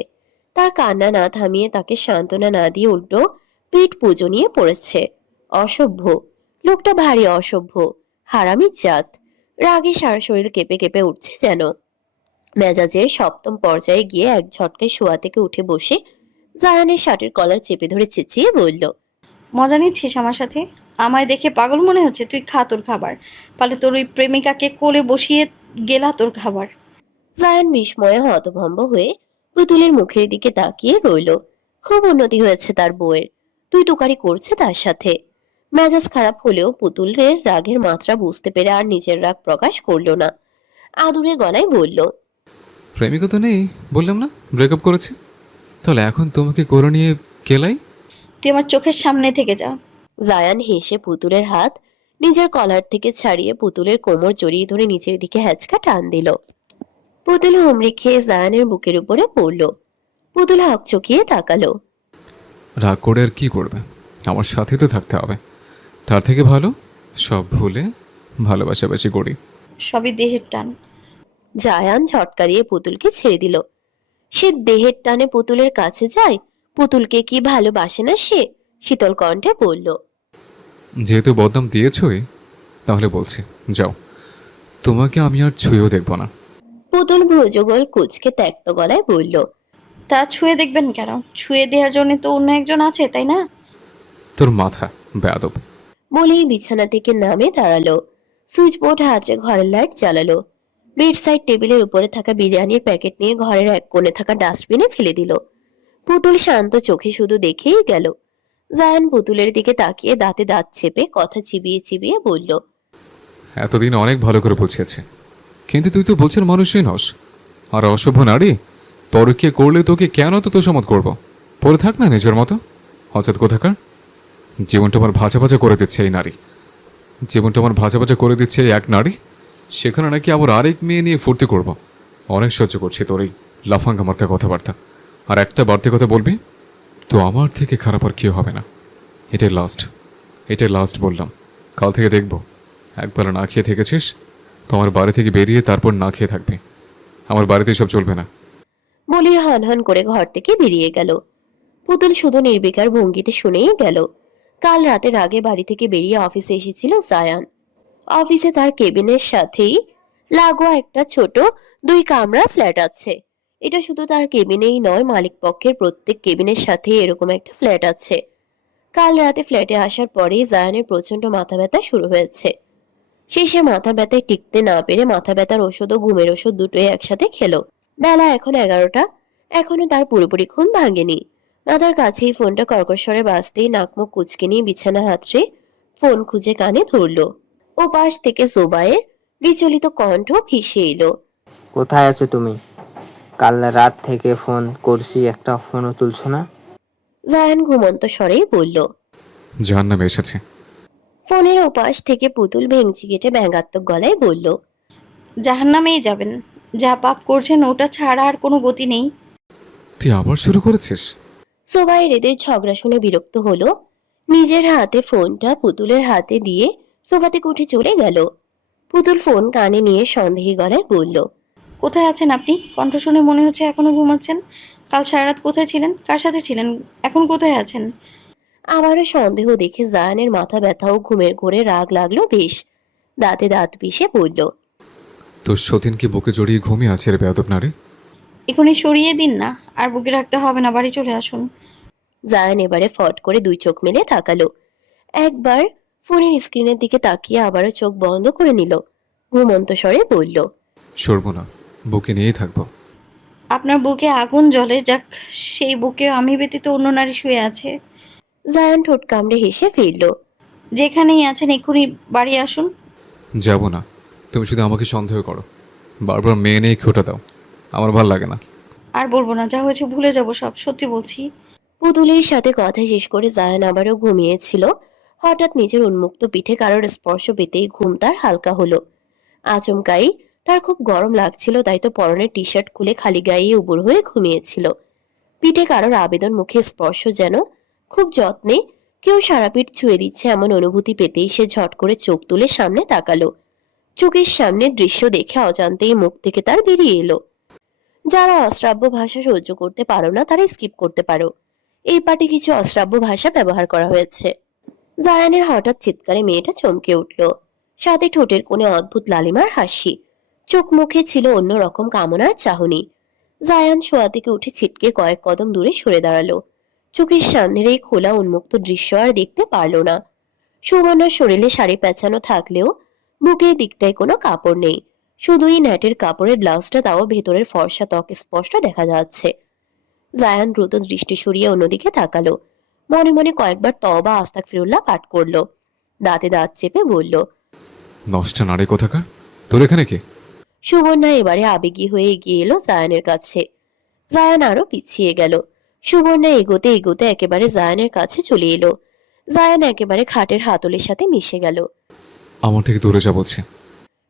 তার কান্না না থামিয়ে তাকে সান্ত্বনা না দিয়ে উল্টো পেট পুজো নিয়ে পড়েছে। অসভ্য লোকটা, ভারী অসভ্য, হারামির জাত। রাগে সারা শরীর কেঁপে কেঁপে উঠছে যেন। মেজাজের সপ্তম পর্যায়ে গিয়ে এক ঝটকায় শোয়া থেকে উঠে বসে জায়ানের শার্টের কলার চেপে ধরে চেঁচিয়ে বলল। মজা নিচ্ছিস আমার সাথে? আমায় দেখে পাগল মনে হচ্ছে? তুই খা তোর খাবার। পালে তোর ওই প্রেমিকাকে কোলে বসিয়ে গেলা তোর খাবার। জায়ান বিস্ময়ে হতভম্ব হয়ে পুতুলের মুখের দিকে তাকিয়ে রইল। খুব উন্নতি হয়েছে তার বউয়ের, তুই তুকারি করছে তার সাথে। মেজাজ খারাপ হলেও পুতুলের রাগের মাত্রা বুঝতে পেরে আর নিজের রাগ প্রকাশ করলো না। আদুরে গলায় বলল। প্রেমিকা তো নেই, বললাম না ব্রেকআপ করেছে। তাহলে এখন তোমাকে করে নিয়ে কেলাই? তুই আমার চোখের সামনে থেকে যা। জায়ান হেসে পুতুলের হাত নিজের কলার থেকে ছাড়িয়ে পুতুলের কোমর জড়িয়ে ধরে নিচের দিকে হ্যাচকা টান দিল। পুতুল হুমড়ি খেয়ে জায়ানের বুকের উপরে পড়ল। পুতুল হকচকিয়ে তাকালো। রাগ করে আর কি করবে, আমার সাথে তো থাকতে হবে। তার থেকে ভালো সব ভুলে ভালোবাসাবাসি করি। সবই দেহের টান। জায়ান ঝটকা দিয়ে পুতুলকে ছেড়ে দিল। সে দেহের টানে পুতুলের কাছে যায়? পুতুলকে কি ভালোবাসে না সে? শীতল কণ্ঠে বলল। যেহেতু বদনাম দিয়েছই, তাহলে বলছি যাও, তোমাকে আমি আর ছুঁয়েও দেখব না। পুতুল ভ্রুযুগল কুচকে ত্যক্ত গলায় বলল। তা ছুঁয়ে দেখবেন কেন? ছুঁয়ে দেওয়ার জন্য তো অন্য একজন আছে, তাই না? তোর মাথা বেয়াদব। বলেই বিছানা থেকে নামে দাঁড়ালো। সুইচ বোর্ড হাতে ঘরের লাইট জ্বালালো। বেড সাইড টেবিলের উপরে থাকা বিরিয়ানির প্যাকেট নিয়ে ঘরের এক কোণে থাকা ডাস্টবিনে ফেলে দিল। পুতুল শান্ত চোখে শুধু দেখেই গেল। জায়ান পুতুলের দিকে তাকিয়ে দাঁতে দাঁত চেপে কথা চিবিয়ে চিবিয়ে বলল। এতদিন অনেক ভালো করে বুঝিয়েছে, কিন্তু তুই তো বোঝার মানুষই নস। আর অসভ্য নারী, পরকীয়া করলে তোকে কেন তো তোষামত করবো? পরে থাক না নিজের মতো, হঠাৎ কোথাকার। জীবনটা আমার ভাজা ভাজা করে দিচ্ছে এই নারী, জীবনটা আমার ভাজা ভাজা করে দিচ্ছে এই এক নারী, সেখানে নাকি আবার আরেক মেয়ে নিয়ে ফুর্তি করব। অনেক সহ্য করছি তোর এই লাফাঙ্গা মার্কা কথাবার্তা। আর একটা বাড়তি কথা বলবি তো আমার থেকে খারাপ আর কেউ হবে না। এটাই লাস্ট বললাম। কাল থেকে দেখব একবেলা না খেয়ে থেকেছিস তো আমার বাড়ি থেকে বেরিয়ে তারপর না খেয়ে থাকবি। আমার বাড়িতে সব চলবে না। বলিয়ে হন হন করে ঘর থেকে বেরিয়ে গেল। পুতুল শুধু নির্বিকার ভঙ্গিতে শুনেই গেল। কাল রাতের আগে বাড়ি থেকে বেরিয়ে অফিসে এসেছিল জায়ান। অফিসে তার কেবিনের সাথেই লাগোয়া একটা ছোট 2 কামরা ফ্ল্যাট আছে। এটা শুধু তার কেবিনেই নয়, মালিক পক্ষের প্রত্যেক কেবিনের সাথে এরকম একটা ফ্ল্যাট আছে। কাল রাতে ফ্ল্যাটে আসার পরেই জায়ানের প্রচন্ড মাথা ব্যথা শুরু হয়েছে। শেষে মাথা ব্যথায় টিকতে না পেরে মাথা ব্যথার ওষুধ ও ঘুমের ওষুধ দুটোই একসাথে খেলো। বেলা এখন 11টা, এখনো তার পুরোপুরি ঘুম ভাঙেনি। মাথার কাছেই ফোনটা কর্কশ্বরে বাজতেই নাকমুখ কুচকে নিয়ে বিছানা হাতড়ে ফোন খুঁজে কানে ধরলো। ও পাশ থেকে জোবায়ের বিচলিত কণ্ঠ ভেসে এলো। কোথায় আছো তুমি? কাল রাত থেকে ফোন করছি, একটা ফোনও তুলছো না। জায়ান ঘুমন্ত স্বরেই বলল। জাহান্নামে এসেছে। ফোনের ওপাশ থেকে পুতুল ভেঙচি কেটে ব্যঙ্গাত্মক গলায় বলল। জাহান্নামেই যাবেন। যা পাপ করছেন ওটা ছাড়া আর কোনো গতি নেই। তুই আবার শুরু করেছিস? জোবায়ের এদের ঝগড়া শুনে বিরক্ত হলো। নিজের হাতে ফোনটা পুতুলের হাতে দিয়ে সোফা থেকে উঠে চলে গেল। পুতুল ফোন কানে নিয়ে সন্দেহী গলায় বলল। কোথায় আছেন আপনি? কণ্ঠ শুনে মনে হচ্ছে এখনো ঘুমাচ্ছেন। কাল সারা রাত কোথায় ছিলেন? কার সাথে ছিলেন? এখন কোথায় আছেন? আবারও সন্দেহ দেখে জায়ানের মাথা ব্যথা ও ঘুমের ঘোরে রাগ লাগলো বেশ। দাঁতে দাঁত পিষে বলল। তোর সতীনকে বুকে জড়িয়ে ঘুমিয়ে আছে রে বেয়াদব নারী। এখনই সরিয়ে দিন না, আর বুকে রাখতে হবে না, বাড়ি চলে আসুন। জায়ান এবারে ফট করে দুই চোখ মেলে তাকালো। একবার ফোনের স্ক্রিনের দিকে তাকিয়ে আবারও চোখ বন্ধ করে নিল। ঘুমন্ত স্বরে বলল। সরবো না, বুকে নিয়েই থাকবো। আপনার বুকে আগুন জ্বলে যাক, সেই বুকে আমি ব্যতীত অন্য নারী শুয়ে আছে। জায়ান ঠোঁট কামড়ে হেসে ফিরল। যেখানেই আছেন এক্ষুনি বাড়ি আসুন। যাব না, তুমি শুধু আমাকে সন্দেহ করো, বারবার মেয়ে নিয়ে খোটা দাও, আমার ভাল লাগে না। আর বলবো না, যা হয়েছে ভুলে যাব সব, সত্যি বলছি। পুতুলের সাথে কথা শেষ করে জায়ান আবারও ঘুমিয়েছিল। হঠাৎ নিজের উন্মুক্ত পিঠে কারোর স্পর্শ পেতেই ঘুম তার হালকা হলো। আচমকাই তার খুব গরম লাগছিল, তাই তো পরনের টি শার্ট খুলে খালি গায়ে উবুর হয়ে ঘুমিয়েছিল। পিঠে কারোর আবেদন মুখে স্পর্শ যেন খুব যত্নে কেউ সারা পিঠ ছুঁয়ে দিচ্ছে এমন অনুভূতি পেতেই সে ঝট করে চোখ তুলে সামনে তাকালো। চোখের সামনে দৃশ্য দেখে অজান্তেই মুখ থেকে তার বেরিয়ে এলো। যারা অশ্রাব্য ভাষা সহ্য করতে পারো না তারা স্কিপ করতে পারো, এই পাঠে কিছু অশ্রাব্য ভাষা ব্যবহার করা হয়েছে। জায়ানের হঠাৎ চিৎকারে মেয়েটা চমকে উঠল। সাথে ঠোঁটের কোণে অদ্ভুত লালিমার হাসি, চোখ মুখে ছিল অন্যরকম কামনার চাহনি। জায়ান শোয়া থেকে উঠে ছিটকে কয়েক কদম দূরে সরে দাঁড়ালো। চোখের সামনের এই খোলা উন্মুক্ত দৃশ্য আর দেখতে পারল না। সুবর্ণার শরীরে শাড়ি পেঁচানো থাকলেও বুকের দিকটায় কোনো কাপড় নেই, শুধুই নেটের কাপড়ের ব্লাউজটা, তাও ভেতরের ফর্সা ত্বক স্পষ্ট দেখা যাচ্ছে। জায়ান দ্রুত দৃষ্টি সরিয়ে অন্যদিকে তাকালো। মনে মনে কয়েকবার তওবা আস্তাগফিরুল্লাহ পাঠ করলো। দাঁতে দাঁত চেপে বলল। নষ্ট নারী কোথাকার, তোর এখানে কে? সুবর্ণা এবারে আবেগী হয়ে এগিয়ে এলো জায়ানের কাছে। জায়ান আরো পিছিয়ে গেল। সুবর্ণা এগোতে এগোতে একেবারে জায়ানের কাছে চলে এলো। জায়ান একেবারে খাটের হাতলের সাথে মিশে গেল। আমার থেকে দূরে যা বলছে।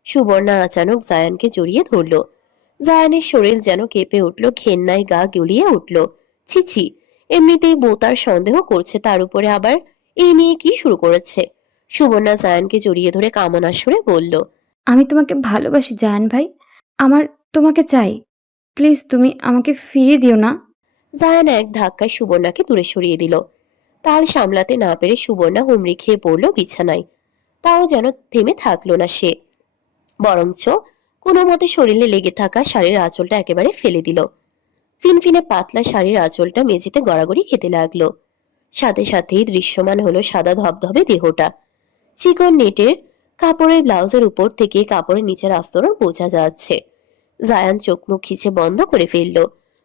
সুবর্ণা আচানক জায়ানকে জড়িয়ে ধরল। জায়ানের শরীর যেন কেঁপে উঠল, ঘেন্নায় গা গুলিয়ে উঠল। ছিছি, এমনিতেই বউ তার সন্দেহ করছে, তার উপরে আবার এই মেয়ে কি শুরু করেছে। সুবর্ণা জায়ানকে জড়িয়ে ধরে কামনার সুরে বলল। আমি তোমাকে ভালোবাসি জায়ান ভাই, আমার তোমাকে চাই। প্লিজ তুমি আমাকে ফিরিয়ে দিও না। জায়ান এক ধাক্কায় সুবর্ণাকে দূরে সরিয়ে দিল। তাল সামলাতে না পেরে সুবর্ণা হুমড়ি খেয়ে পড়ল বিছানায়। তাও যেন থেমে থাকলো না সে, বরঞ্চ কোনো মতে শরীরে লেগে থাকা শাড়ির আঁচলটা একেবারে ফেলে দিল। ফিনফিনে পাতলা শাড়ির আঁচলটা মেঝেতে গড়াগড়ি খেতে লাগলো। সাথে সাথেই দৃশ্যমান হলো সাদা ধবধবে দেহটা। চিকন নেটের কাপড়ের ব্লাউজের উপর থেকে কাপড়ের নিচের আস্তরণ বোঝা যাচ্ছে। জায়ান চোখ মুখ খিচে বন্ধ করে ফেলল।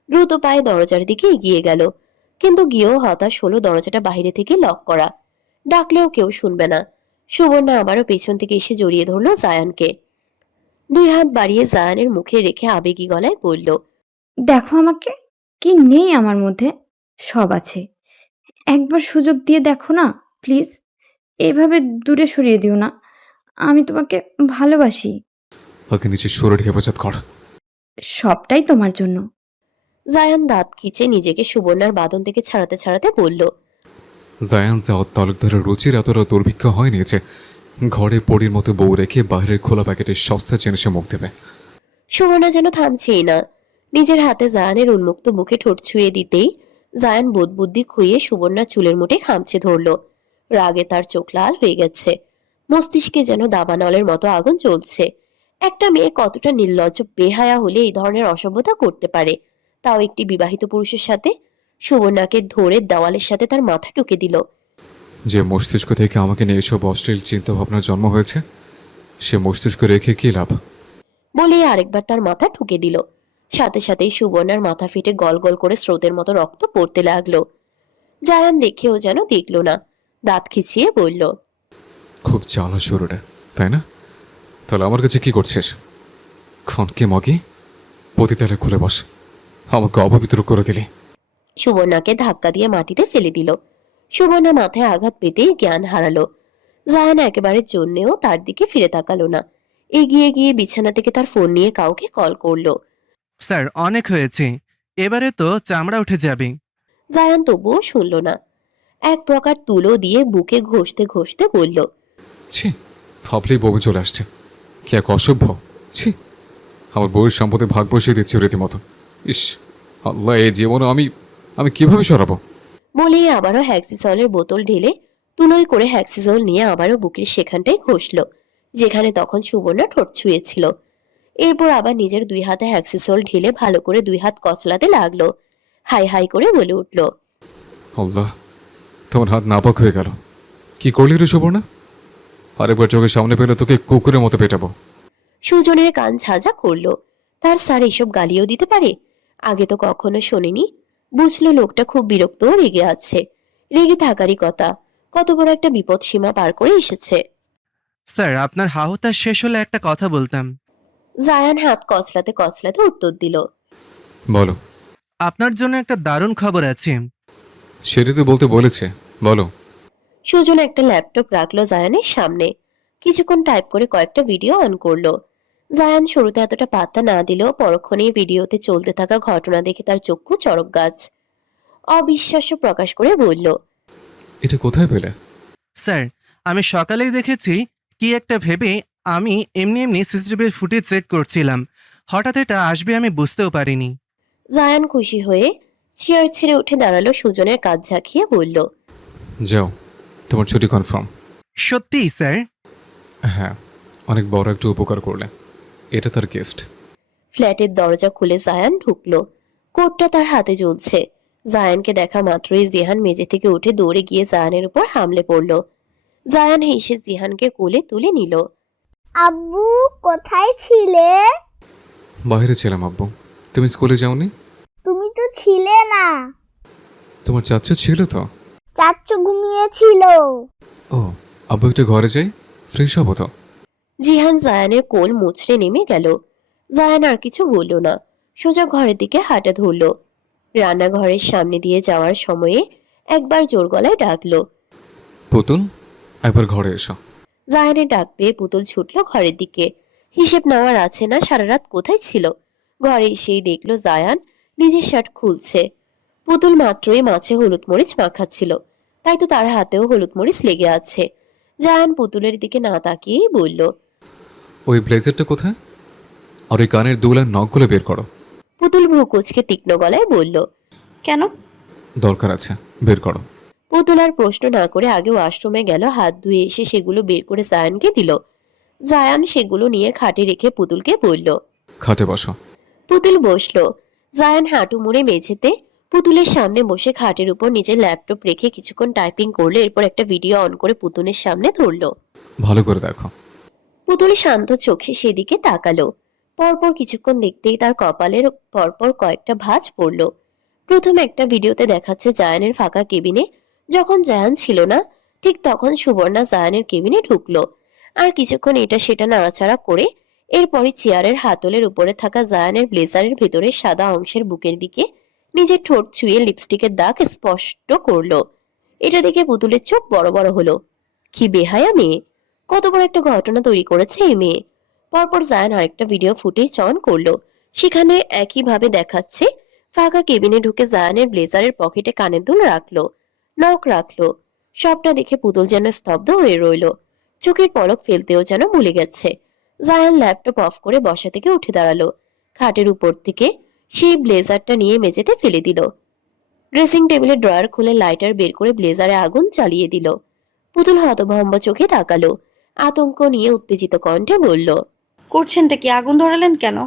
দ্রুত পায়ে দরজার দিকে এগিয়ে গেল, কিন্তু গিয়েও হতাশ হলো দরজাটা বাইরে থেকে লক করা। ডাকলেও কেউ শুনবে না। সুবর্ণা আবারও পেছন থেকে এসে জড়িয়ে ধরলো জায়ানকে। দুই হাত বাড়িয়ে জায়ানের মুখে রেখে আবেগী গলায় বলল। দেখো আমাকে, কি নেই আমার মধ্যে, সব আছে। একবার সুযোগ দিয়ে দেখো না প্লিজ, এভাবে দূরে সরিয়ে দিও না। আমি তোমাকে ভালোবাসি। ওকে নিচে শরীর হেফাজত কর। সবটাই তোমার জন্য। জায়ান দাঁত খিচে নিজেকে সুবর্ণার বাঁধন থেকে ছাড়াতে ছাড়াতে বলল। জায়ান যাওয়ার তালুকদারের রুচির এতটা দুর্ভিক্ষ হয়নি যে ঘরে পড়ির মতো বউ রেখে বাইরের খোলা প্যাকেটের সস্তা জিনিসে মুখ দেবে। সুবর্ণা যেন থামছেই না। নিজের হাতে জায়ানের উন্মুক্ত বুকে ঠোঁট ছুঁয়ে দিতেই জায়ান বোধ বুদ্ধি খুইয়ে সুবর্ণার চুলের মুঠে খামচে ধরল। রাগে তার চোখ লাল হয়ে গেছে, মস্তিষ্কে যেন দাবানলের মতো আগুন জ্বলছে। একটা মেয়ে কতটা নির্লজ্জ বেহায়া হলে এই ধরনের অসভ্যতা করতে পারে, তাও একটি বিবাহিত পুরুষের সাথে। সুবর্ণাকে ধরে দেওয়ালের সাথে তার মাথা টুকে দিল। যে মস্তিষ্ক থেকে আমাকে নিয়ে এসব অশ্লীল চিন্তা ভাবনার জন্ম হয়েছে, সে মস্তিষ্ক রেখে কি লাভ? বলেই আরেকবার তার মাথা ঠুকে দিল। সাথে সাথেই সুবর্ণার মাথা ফেটে গল গল করে স্রোতের মতো রক্ত পড়তে লাগলো। জায়ান দেখেও যেন দেখলো না, দাঁত খিচিয়ে বলল, খুব জ্বালা শুরুটা, তাই না? তাহলে আমার কাছে কি করছিস? ক্ষণকে মগে পতিতালে খুলে বস, আমাকে অপবিত্র করে দিলি। সুবর্ণাকে ধাক্কা দিয়ে মাটিতে ফেলে দিল। সুবর্ণা মাথায় আঘাত পেতেই জ্ঞান হারালো। জায়ান একেবারে জন্যেও তার দিকে ফিরে তাকালো না। এগিয়ে গিয়ে বিছানা থেকে তার ফোন নিয়ে কাউকে কল করলো। স্যার অনেক হয়েছে, এবারে তো চামড়া উঠে যাবে। জায়ান তবুও শুনল না। এক প্রকার তুলো দিয়ে বুকে ঘষতে ঘষতে বলল, ছি, ভাবলেই বউ চলে আসছে। কি এক অসভ্য! ছি, আমার বউয়ের সম্পদে ভাগ বসিয়ে দিচ্ছি রীতিমতো। ইস আল্লাহ, এই জীবনে আমি আমি কিভাবে সরাবো? বলেই আবারও হ্যাক্সিসলের বোতল ঢেলে তুলোই করে হ্যাক্সিসল নিয়ে আবারও বুকের সেখানটায় ঘষল, যেখানে তখন সুবর্ণা ঠোঁট ছুঁয়েছিল। এরপর আবার নিজের দুই হাতে হ্যাক্সিসল ঢেলে ভালো করে দুই হাত কচলাতে লাগলো। হাই হাই করে বলে উঠল, আল্লাহ, তোমার হাত নাপাক হয়ে গেল। কি করলি রে সুবর্ণা? আরেকবার চোখের সামনে পেলে তোকে কুকুরের মতো পেটাবো। সুজনের কান ঝাঁঝা করলো। তার স্যার এসব গালিও দিতে পারে? আগে তো কখনো শোনেনি। বুঝলো লোকটা খুব বিরক্ত ও রেগে আছে। রেগে থাকারই কথা, কত বড় একটা বিপদ সীমা পার করে এসেছে। স্যার আপনার হাহতা শেষ হলে একটা কথা বলতাম। জায়ান হাত কচলাতে কচলাতে উত্তর দিল, বলো। আপনার জন্য একটা দারুণ খবর আছে। সেটা তো বলতে বলেছে, বলো। সুজন একটা ল্যাপটপ রাখলো জায়ানের সামনে। কিছুক্ষণ টাইপ করে কয়েকটা ভিডিও অন করলো। জায়ান শুরুতে এতটা পাত্তা না দিলেও পরক্ষণেই ভিডিওতে চলতে থাকা ঘটনা দেখে তার চক্ষু চড়ক গাছ। অবিশ্বাস্য প্রকাশ করে বলল, এটা কোথায় পেলে? স্যার আমি সকালেই দেখেছি, কি একটা ভেবে আমি এমনি এমনি সিসিটিভির ফুটেজ চেক করছিলাম, হঠাৎ এটা আসবে আমি বুঝতেও পারিনি। জায়ান খুশি হয়ে চেয়ার ছেড়ে উঠে দাঁড়ালো, সুজনের কাজ ঝাঁকিয়ে বলল, যাও, তোমার ছুটি কনফার্ম। সত্যিই স্যার? হ্যাঁ, অনেক বড় একটা উপকার করলে। এটা তার গিফট। ফ্ল্যাটের দরজা খুলে জায়ান ঢুকলো। কোটটা তার হাতে জ্বলছে। জায়ানকে দেখা মাত্রই জিহান মেঝে থেকে উঠে দৌড়ে গিয়ে জায়ানের উপর হামলে পড়ল। জায়ান হেসে জিহানকে কোলে তুলে নিল। আব্বু কোথায় ছিলে? বাইরে ছিলাম আব্বু। তুমি স্কুলে যাওনি? তুমি তো ছিলে না। তোমার চাচ্চু ছিল তো। চাচ্চু ঘুমিয়েছিল। ও, আব্বু একটা ঘরে যাই, ফ্রেশ হবো তো। জিহান জায়ানের কোল মুচড়ে নেমে গেল। জায়ান আর কিছু বলল না, সোজা ঘরের দিকে হাঁটা ধরল। রান্নাঘরের সামনে দিয়ে যাওয়ার সময়ে একবার জোর গলায় ডাকলো, পুতুল, একবার ঘরে এসো। জায়ানের ডাক পেয়ে পুতুল ছুটল ঘরের দিকে। হিসেব নেওয়ার আছে না সারা রাত কোথায় ছিল। ঘরে এসেই দেখলো জায়ান নিজের শার্ট খুলছে। পুতুল মাত্রই মাছে হলুদ মরিচ মাখাচ্ছিল, তাই তো তার হাতেও হলুদ মরিচ লেগে আছে। জায়ান পুতুলের দিকে না তাকিয়েই বলল, ওই ব্লেজারটা কোথায়? আর ওই কানের দুল আর নখগুলো বের করো। পুতুল ভ্রু কুচকে তীক্ষ্ণ গলায় বলল, কেন? দরকার আছে, বের করো। পুতুল আর প্রশ্ন না করে আগে ওয়াশরুমে গেল, হাত ধুয়ে এসে সেগুলো বের করে জায়ানকে দিল। জায়ান সেগুলো নিয়ে খাটে রেখে পুতুলকে বলল, খাটে বসো। পুতুল বসলো। জায়ান হাঁটু মুড়ে মেঝেতে পুতুলের সামনে বসে খাটের উপর নিজের ল্যাপটপ রেখে কিছুক্ষণ টাইপিং করলো। এরপর একটা ভিডিও অন করে পুতুলের সামনে ধরলো। ভালো করে দেখো। পুতুল শান্ত চোখে সেদিকে তাকালো। পরপর কিছুক্ষণ দেখতেই তার কপালের পরপর কয়েকটা ভাঁজ পড়ল। প্রথম একটা ভিডিওতে দেখাচ্ছে জায়ানের ফাঁকা কেবিনে। যখন জায়ান ছিল না, ঠিক তখন সুবর্ণা জায়ানের কেবিনে ঢুকলো। আর কিছুক্ষণ এটা সেটা নাড়াচাড়া করে এরপরই চেয়ারের হাতলের উপরে থাকা জায়ানের ব্লেজারের ভেতরে সাদা অংশের বুকের দিকে নিজের ঠোঁট ছুঁয়ে লিপস্টিকের দাগ স্পষ্ট করলো। এটা দেখে পুতুলের চোখ বড় বড় হলো। কি বেহায়া মেয়ে! কত বড় একটা ঘটনা তৈরি করেছে এই মেয়ে। পরপর জায়ান আরেকটা ভিডিও ফুটেজ অন করলো। সেখানে একইভাবে দেখাচ্ছে ফাঁকা কেবিনে ঢুকে জায়ানের ব্লেজারের পকেটে কানের দুল রাখলো, নখ রাখলো। সবটা দেখে পুতুল যেন স্তব্ধ হয়ে রইলো। চোখের পলক ফেলতেও যেন ভুলে গেছে। জায়ান ল্যাপটপ অফ করে বসা থেকে উঠে দাঁড়ালো। খাটের উপর থেকে সেই ব্লেজারটা নিয়ে মেঝেতে ফেলে দিল। ড্রেসিং টেবিলের ড্রয়ার খুলে লাইটার বের করে ব্লেজারে আগুন জ্বালিয়ে দিল। পুতুল হতভম্ব চোখে তাকালো। আতঙ্ক নিয়ে উত্তেজিত কণ্ঠে বলল, করছেনটা কি? আগুন ধরালেন কেন?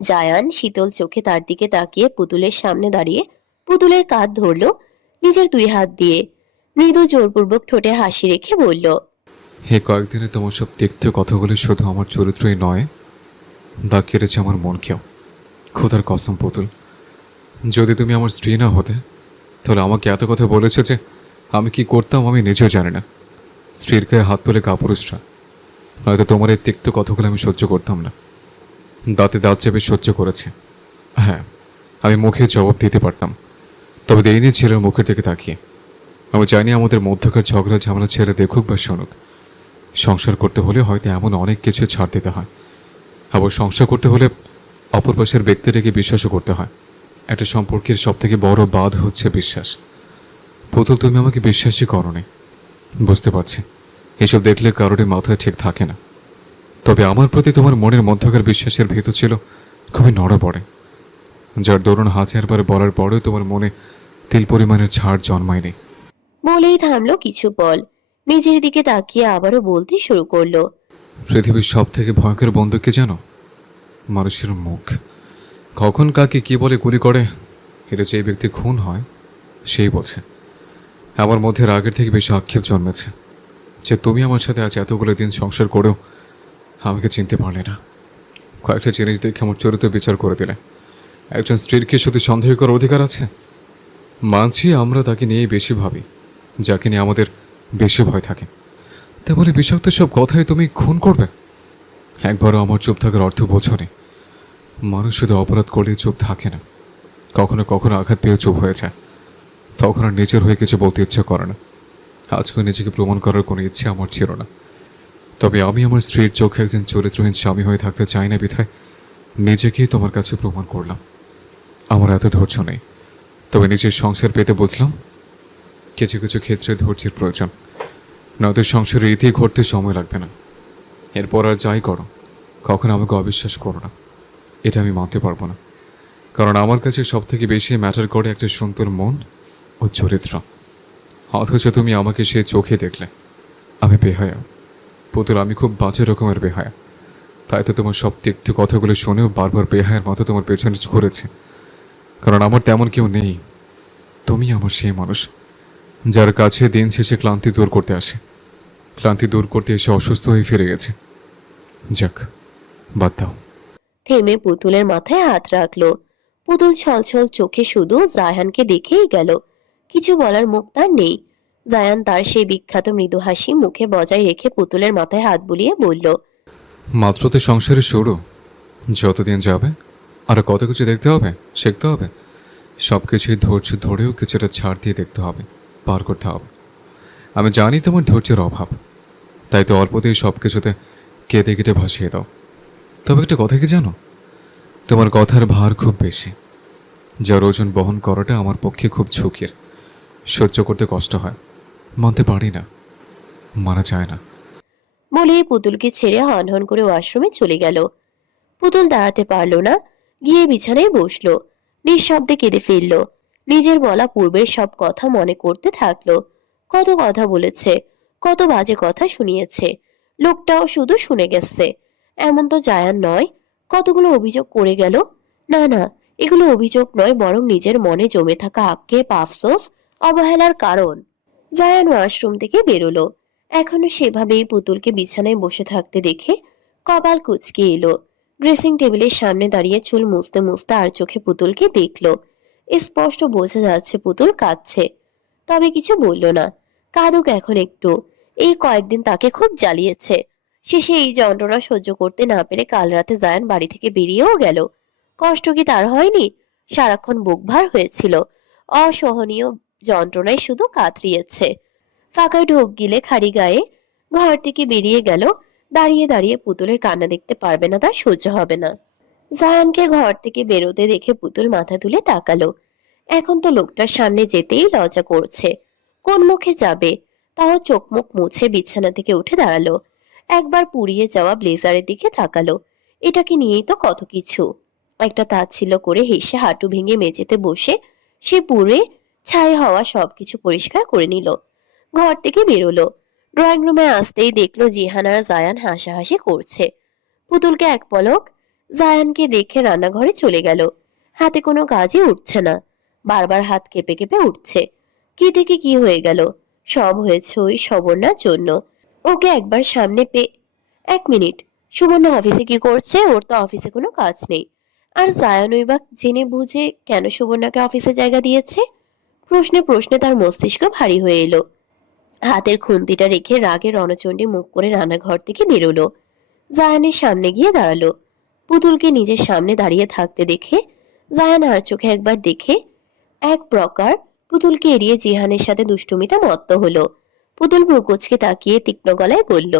জায়ান শীতল চোখে তার দিকে তাকিয়ে পুতুলের সামনে দাঁড়িয়ে পুতুলের কাঁধ ধরল নিজের দুই হাত দিয়ে। মৃদু জোরপূর্বক ঠোঁটে হাসি রেখে বলল, এই কয়েকদিনে তোমার সব তিক্ত কথাগুলি শুধু আমার চরিত্রই নয়, দাগ কেটেছে আমার মনকেও। খোদার কসম পুতুল, যদি তুমি আমার স্ত্রী না হতে তাহলে আমাকে এত কথা বলেছো যে আমি কি করতাম আমি নিজেও জানি না। স্ত্রীর গায়ে হাত তোলে কাপুরুষরা, নয়তো তোমার এই তিক্ত কথাগুলো আমি সহ্য করতাম না। দাঁতে দাঁত চেপে সহ্য করেছে। হ্যাঁ, আমি মুখে জবাব দিতে পারতাম, তবে দেইনি ছেলের মুখের দিকে তাকিয়ে। আমি জানি আমাদের মধ্যকার ঝগড়া ঝামেলা ছেলে দেখুক বা শুনুক, সংসার করতে হলে হয়তো এমন অনেক কিছু ছাড় দিতে হয়। আবার সংসার করতে হলে অপর পাশের ব্যক্তিটাকে বিশ্বাসও করতে হয়। একটা সম্পর্কের সবথেকে বড় বাঁধ হচ্ছে বিশ্বাস। পুতুল, তুমি আমাকে বিশ্বাসই করোনি, বুঝতে পারছি। এসব দেখলে কারোরই মাথায় ঠিক থাকে না, তবে আমার প্রতি তোমার মনের মধ্যকার বিশ্বাসের ভেতর ছিল খুবই নড়বড়ে, যার দরুন হাজারবার বলার পরেও তোমার মনে তিল পরিমাণের ছাড় জন্মায়নি। বলেই থামলো কিছু পল, নিজের দিকে তাকিয়ে আবারও বলতে শুরু করলো। পৃথিবীর সব থেকে ভয়ঙ্কর বন্দুক কি জানো? মানুষের মুখ। কখন কাকে কি বলে গুলি করে এটা যে ব্যক্তি খুন হয় সেই বোঝে। আমার মধ্যে রাগের থেকে বেশি আক্ষেপ জন্মেছে যে তুমি আমার সাথে আজ এতগুলো দিন সংসার করেও আমাকে চিনতে পারলে না। কয়েকটা জিনিস দেখে আমার চরিত্র বিচার করে দিলে। একজন স্ত্রীর কি শুধু সন্দেহ করার অধিকার আছে? মানছি আমরা তাকে নিয়েই বেশি ভাবি, যাকে নিয়ে আমাদের বেশি ভয় থাকে। তা বলে বিষাক্ত সব কথাই তুমি খুন করবে? একবারও আমার চুপ থাকার অর্থ বোঝনি। মানুষ শুধু অপরাধ করলে চুপ থাকে না, কখনো কখনো আঘাত পেয়ে চুপ হয়ে যায়। তখন আর নিজের হয়ে কিছু বলতে ইচ্ছে করে না। আজকেও নিজেকে প্রমাণ করার কোনো ইচ্ছে আমার ছিল না, তবে আমি আমার স্ত্রীর চোখে একজন চরিত্রহীন স্বামী হয়ে থাকতে চাই না বিধায় নিজেকেই তোমার কাছে প্রমাণ করলাম। আমার এত ধৈর্য নেই, তবে নিজের সংসার পেতে বুঝলাম কিছু কিছু ক্ষেত্রে ধৈর্যের প্রয়োজন, নয়তো সংসারের ইতি ঘটতে সময় লাগবে না। এরপর আর যাই করো, কখনো আমাকে অবিশ্বাস করো না, এটা আমি মানতে পারবো না। কারণ আমার কাছে সব থেকে বেশি ম্যাটার করে একটা সুন্দর মন ও চরিত্র। অথচ তুমি আমাকে সে চোখে দেখলে। আমি বেহায়া পুতুল, আমি খুব বাজে রকমের বেহায়া। তাই তো তোমার সব তিক্ত কথাগুলো শুনেও বারবার বেহায়ার মতো তোমার পেছনে ঘুরেছে। কারণ আমার তেমন কেউ নেই, তুমি আমার সেই মানুষ যার কাছে দিন শেষে ক্লান্তি দূর করতে আসে। ক্লান্তি দূর করতে এসে অসুস্থ হয়ে ফিরে গেছে। যাক, বাদ দাও। থেমে পুতুলের মাথায় হাত রাখলো। পুতুল ছলছল চোখে শুধু জায়ানকে দেখেই গেল, কিছু বলার মুখ তার নেই। জায়ান তার সেই বিখ্যাত মৃদু হাসি মুখে বজায় রেখে পুতুলের মাথায় হাত বুলিয়ে বলল, মাত্র তো সংসারের শুরু, যতদিন যাবে আরো কত কিছু দেখতে হবে, শিখতে হবে। সব কিছুই ধৈর্য ধরেও কিছুটা ছাড় দিয়ে দেখতে হবে, পার করতে হবে। আমি জানি তোমার ধৈর্যের অভাব, তাই তো অল্পতেই সব কিছুতে কেটে কেটে ভাসিয়ে দাও। তবে একটা কথা কি জানো, তোমার কথার ভার খুব বেশি, যার ওজন বহন করাটা আমার পক্ষে খুব ঝুঁকির। সহ্য করতে কষ্ট হয়, মানতে পারি না, মানা যায় না। বলেই পুতুলকে ছেড়ে হনহন করে ওয়াশরুমে চলে গেল। পুতুল দাঁড়াতে পারল না, গিয়ে বিছানায় বসলো। নিঃশব্দে কেঁদে ফেলল। নিজের বলা পূর্বের সব কথা মনে করতে থাকলো। কত কথা বলেছে, কত বাজে কথা শুনিয়েছে, লোকটাও শুধু শুনে গেছে। এমন তো জায়ান নয়, কতগুলো অভিযোগ করে গেল। না না, এগুলো অভিযোগ নয়, বরং নিজের মনে জমে থাকা আক্ষেপ, আফসোস, অবহেলার কারণ। জায়ান ওয়াশরুম থেকে বেরোলো। এখনো সেভাবেই পুতুলকে বিছানায় বসে থাকতে দেখে কপাল কুঁচকে এলো। ড্রেসিং টেবিলের সামনে দাঁড়িয়ে চুল মুছতে মুছতে আর চোখে পুতুলকে দেখলো। স্পষ্ট বোঝা যাচ্ছে পুতুল কাঁদছে, তবে কিছু বলল না। কাঁদুক এখন একটু, এই কয়েকদিন তাকে খুব জ্বালিয়েছে। শেষে এই যন্ত্রণা সহ্য করতে না পেরে কাল রাতে জায়ান বাড়ি থেকে বেরিয়েও গেল। কষ্ট কি তার হয়নি? সারাক্ষণ বুক ভার হয়েছিল, অসহনীয় যন্ত্রণায় শুধু কাতরিয়েছে। ফাঁকায় ঢোক গিলে খাড়ি গায়ে ঘর থেকে বেরিয়ে গেল। দাঁড়িয়ে দাঁড়িয়ে পুতুলের কান্না দেখতে পারবে না, তার সহ্য হবে না। জায়ানকে ঘর থেকে বেরোতে দেখে পুতুল মাথা তুলে তাকালো। এখন তো লোকটার সামনে যেতেই লজ্জা করছে। কোন মুখে যাবে? তাও চোখ মুখ মুছে বিছানা থেকে উঠে দাঁড়ালো। একবার পুড়িয়ে যাওয়া ব্লেজারের দিকে তাকালো। এটাকে নিয়েই তো কত কিছু। একটা তাচ্ছিল্য করে হেসে হাঁটু ভেঙে মেঝেতে বসে সে পুড়ে ছাই হওয়া সবকিছু পরিষ্কার করে নিল। ঘর থেকে বেরোলো। ড্রয়িং রুমে আসতেই দেখলো জিহান আর জায়ান হাসাহাসি করছে। পুতুলকে এক পলক জায়ানকে দেখে রান্নাঘরে চলে গেল। হাতে কোনো কাজই উঠছে না, বারবার হাত কেঁপে কেঁপে উঠছে। কি থেকে কি হয়ে গেল? সব হয়েছে ওই সবর্ণার জন্য। ওকে একবার সামনে পেয়ে, 1 মিনিট, সুবর্ণা অফিসে কি করছে? ওর তো অফিসে কোনো কাজ নেই। আর জায়ানই বা জেনে বুঝে কেন সুবর্ণাকে অফিসে জায়গা দিয়েছে? প্রশ্নে প্রশ্নে তার মস্তিষ্ক ভারী হয়ে এলো। হাতের খুন্তিটা রেখে রাগে রণচণ্ডী মুখ করে রান্নাঘর থেকে বেরোলো। জায়ানের সামনে গিয়ে দাঁড়ালো। পুতুলকে নিজের সামনে দাঁড়িয়ে থাকতে দেখে জায়ান আর চোখে একবার দেখে এক প্রকার পুতুলকে এড়িয়ে জিহানের সাথে দুষ্টুমিতে মত্ত হলো। পুতুল ভ্রুকুচকে তাকিয়ে তীক্ষ্ণ গলায় বলল,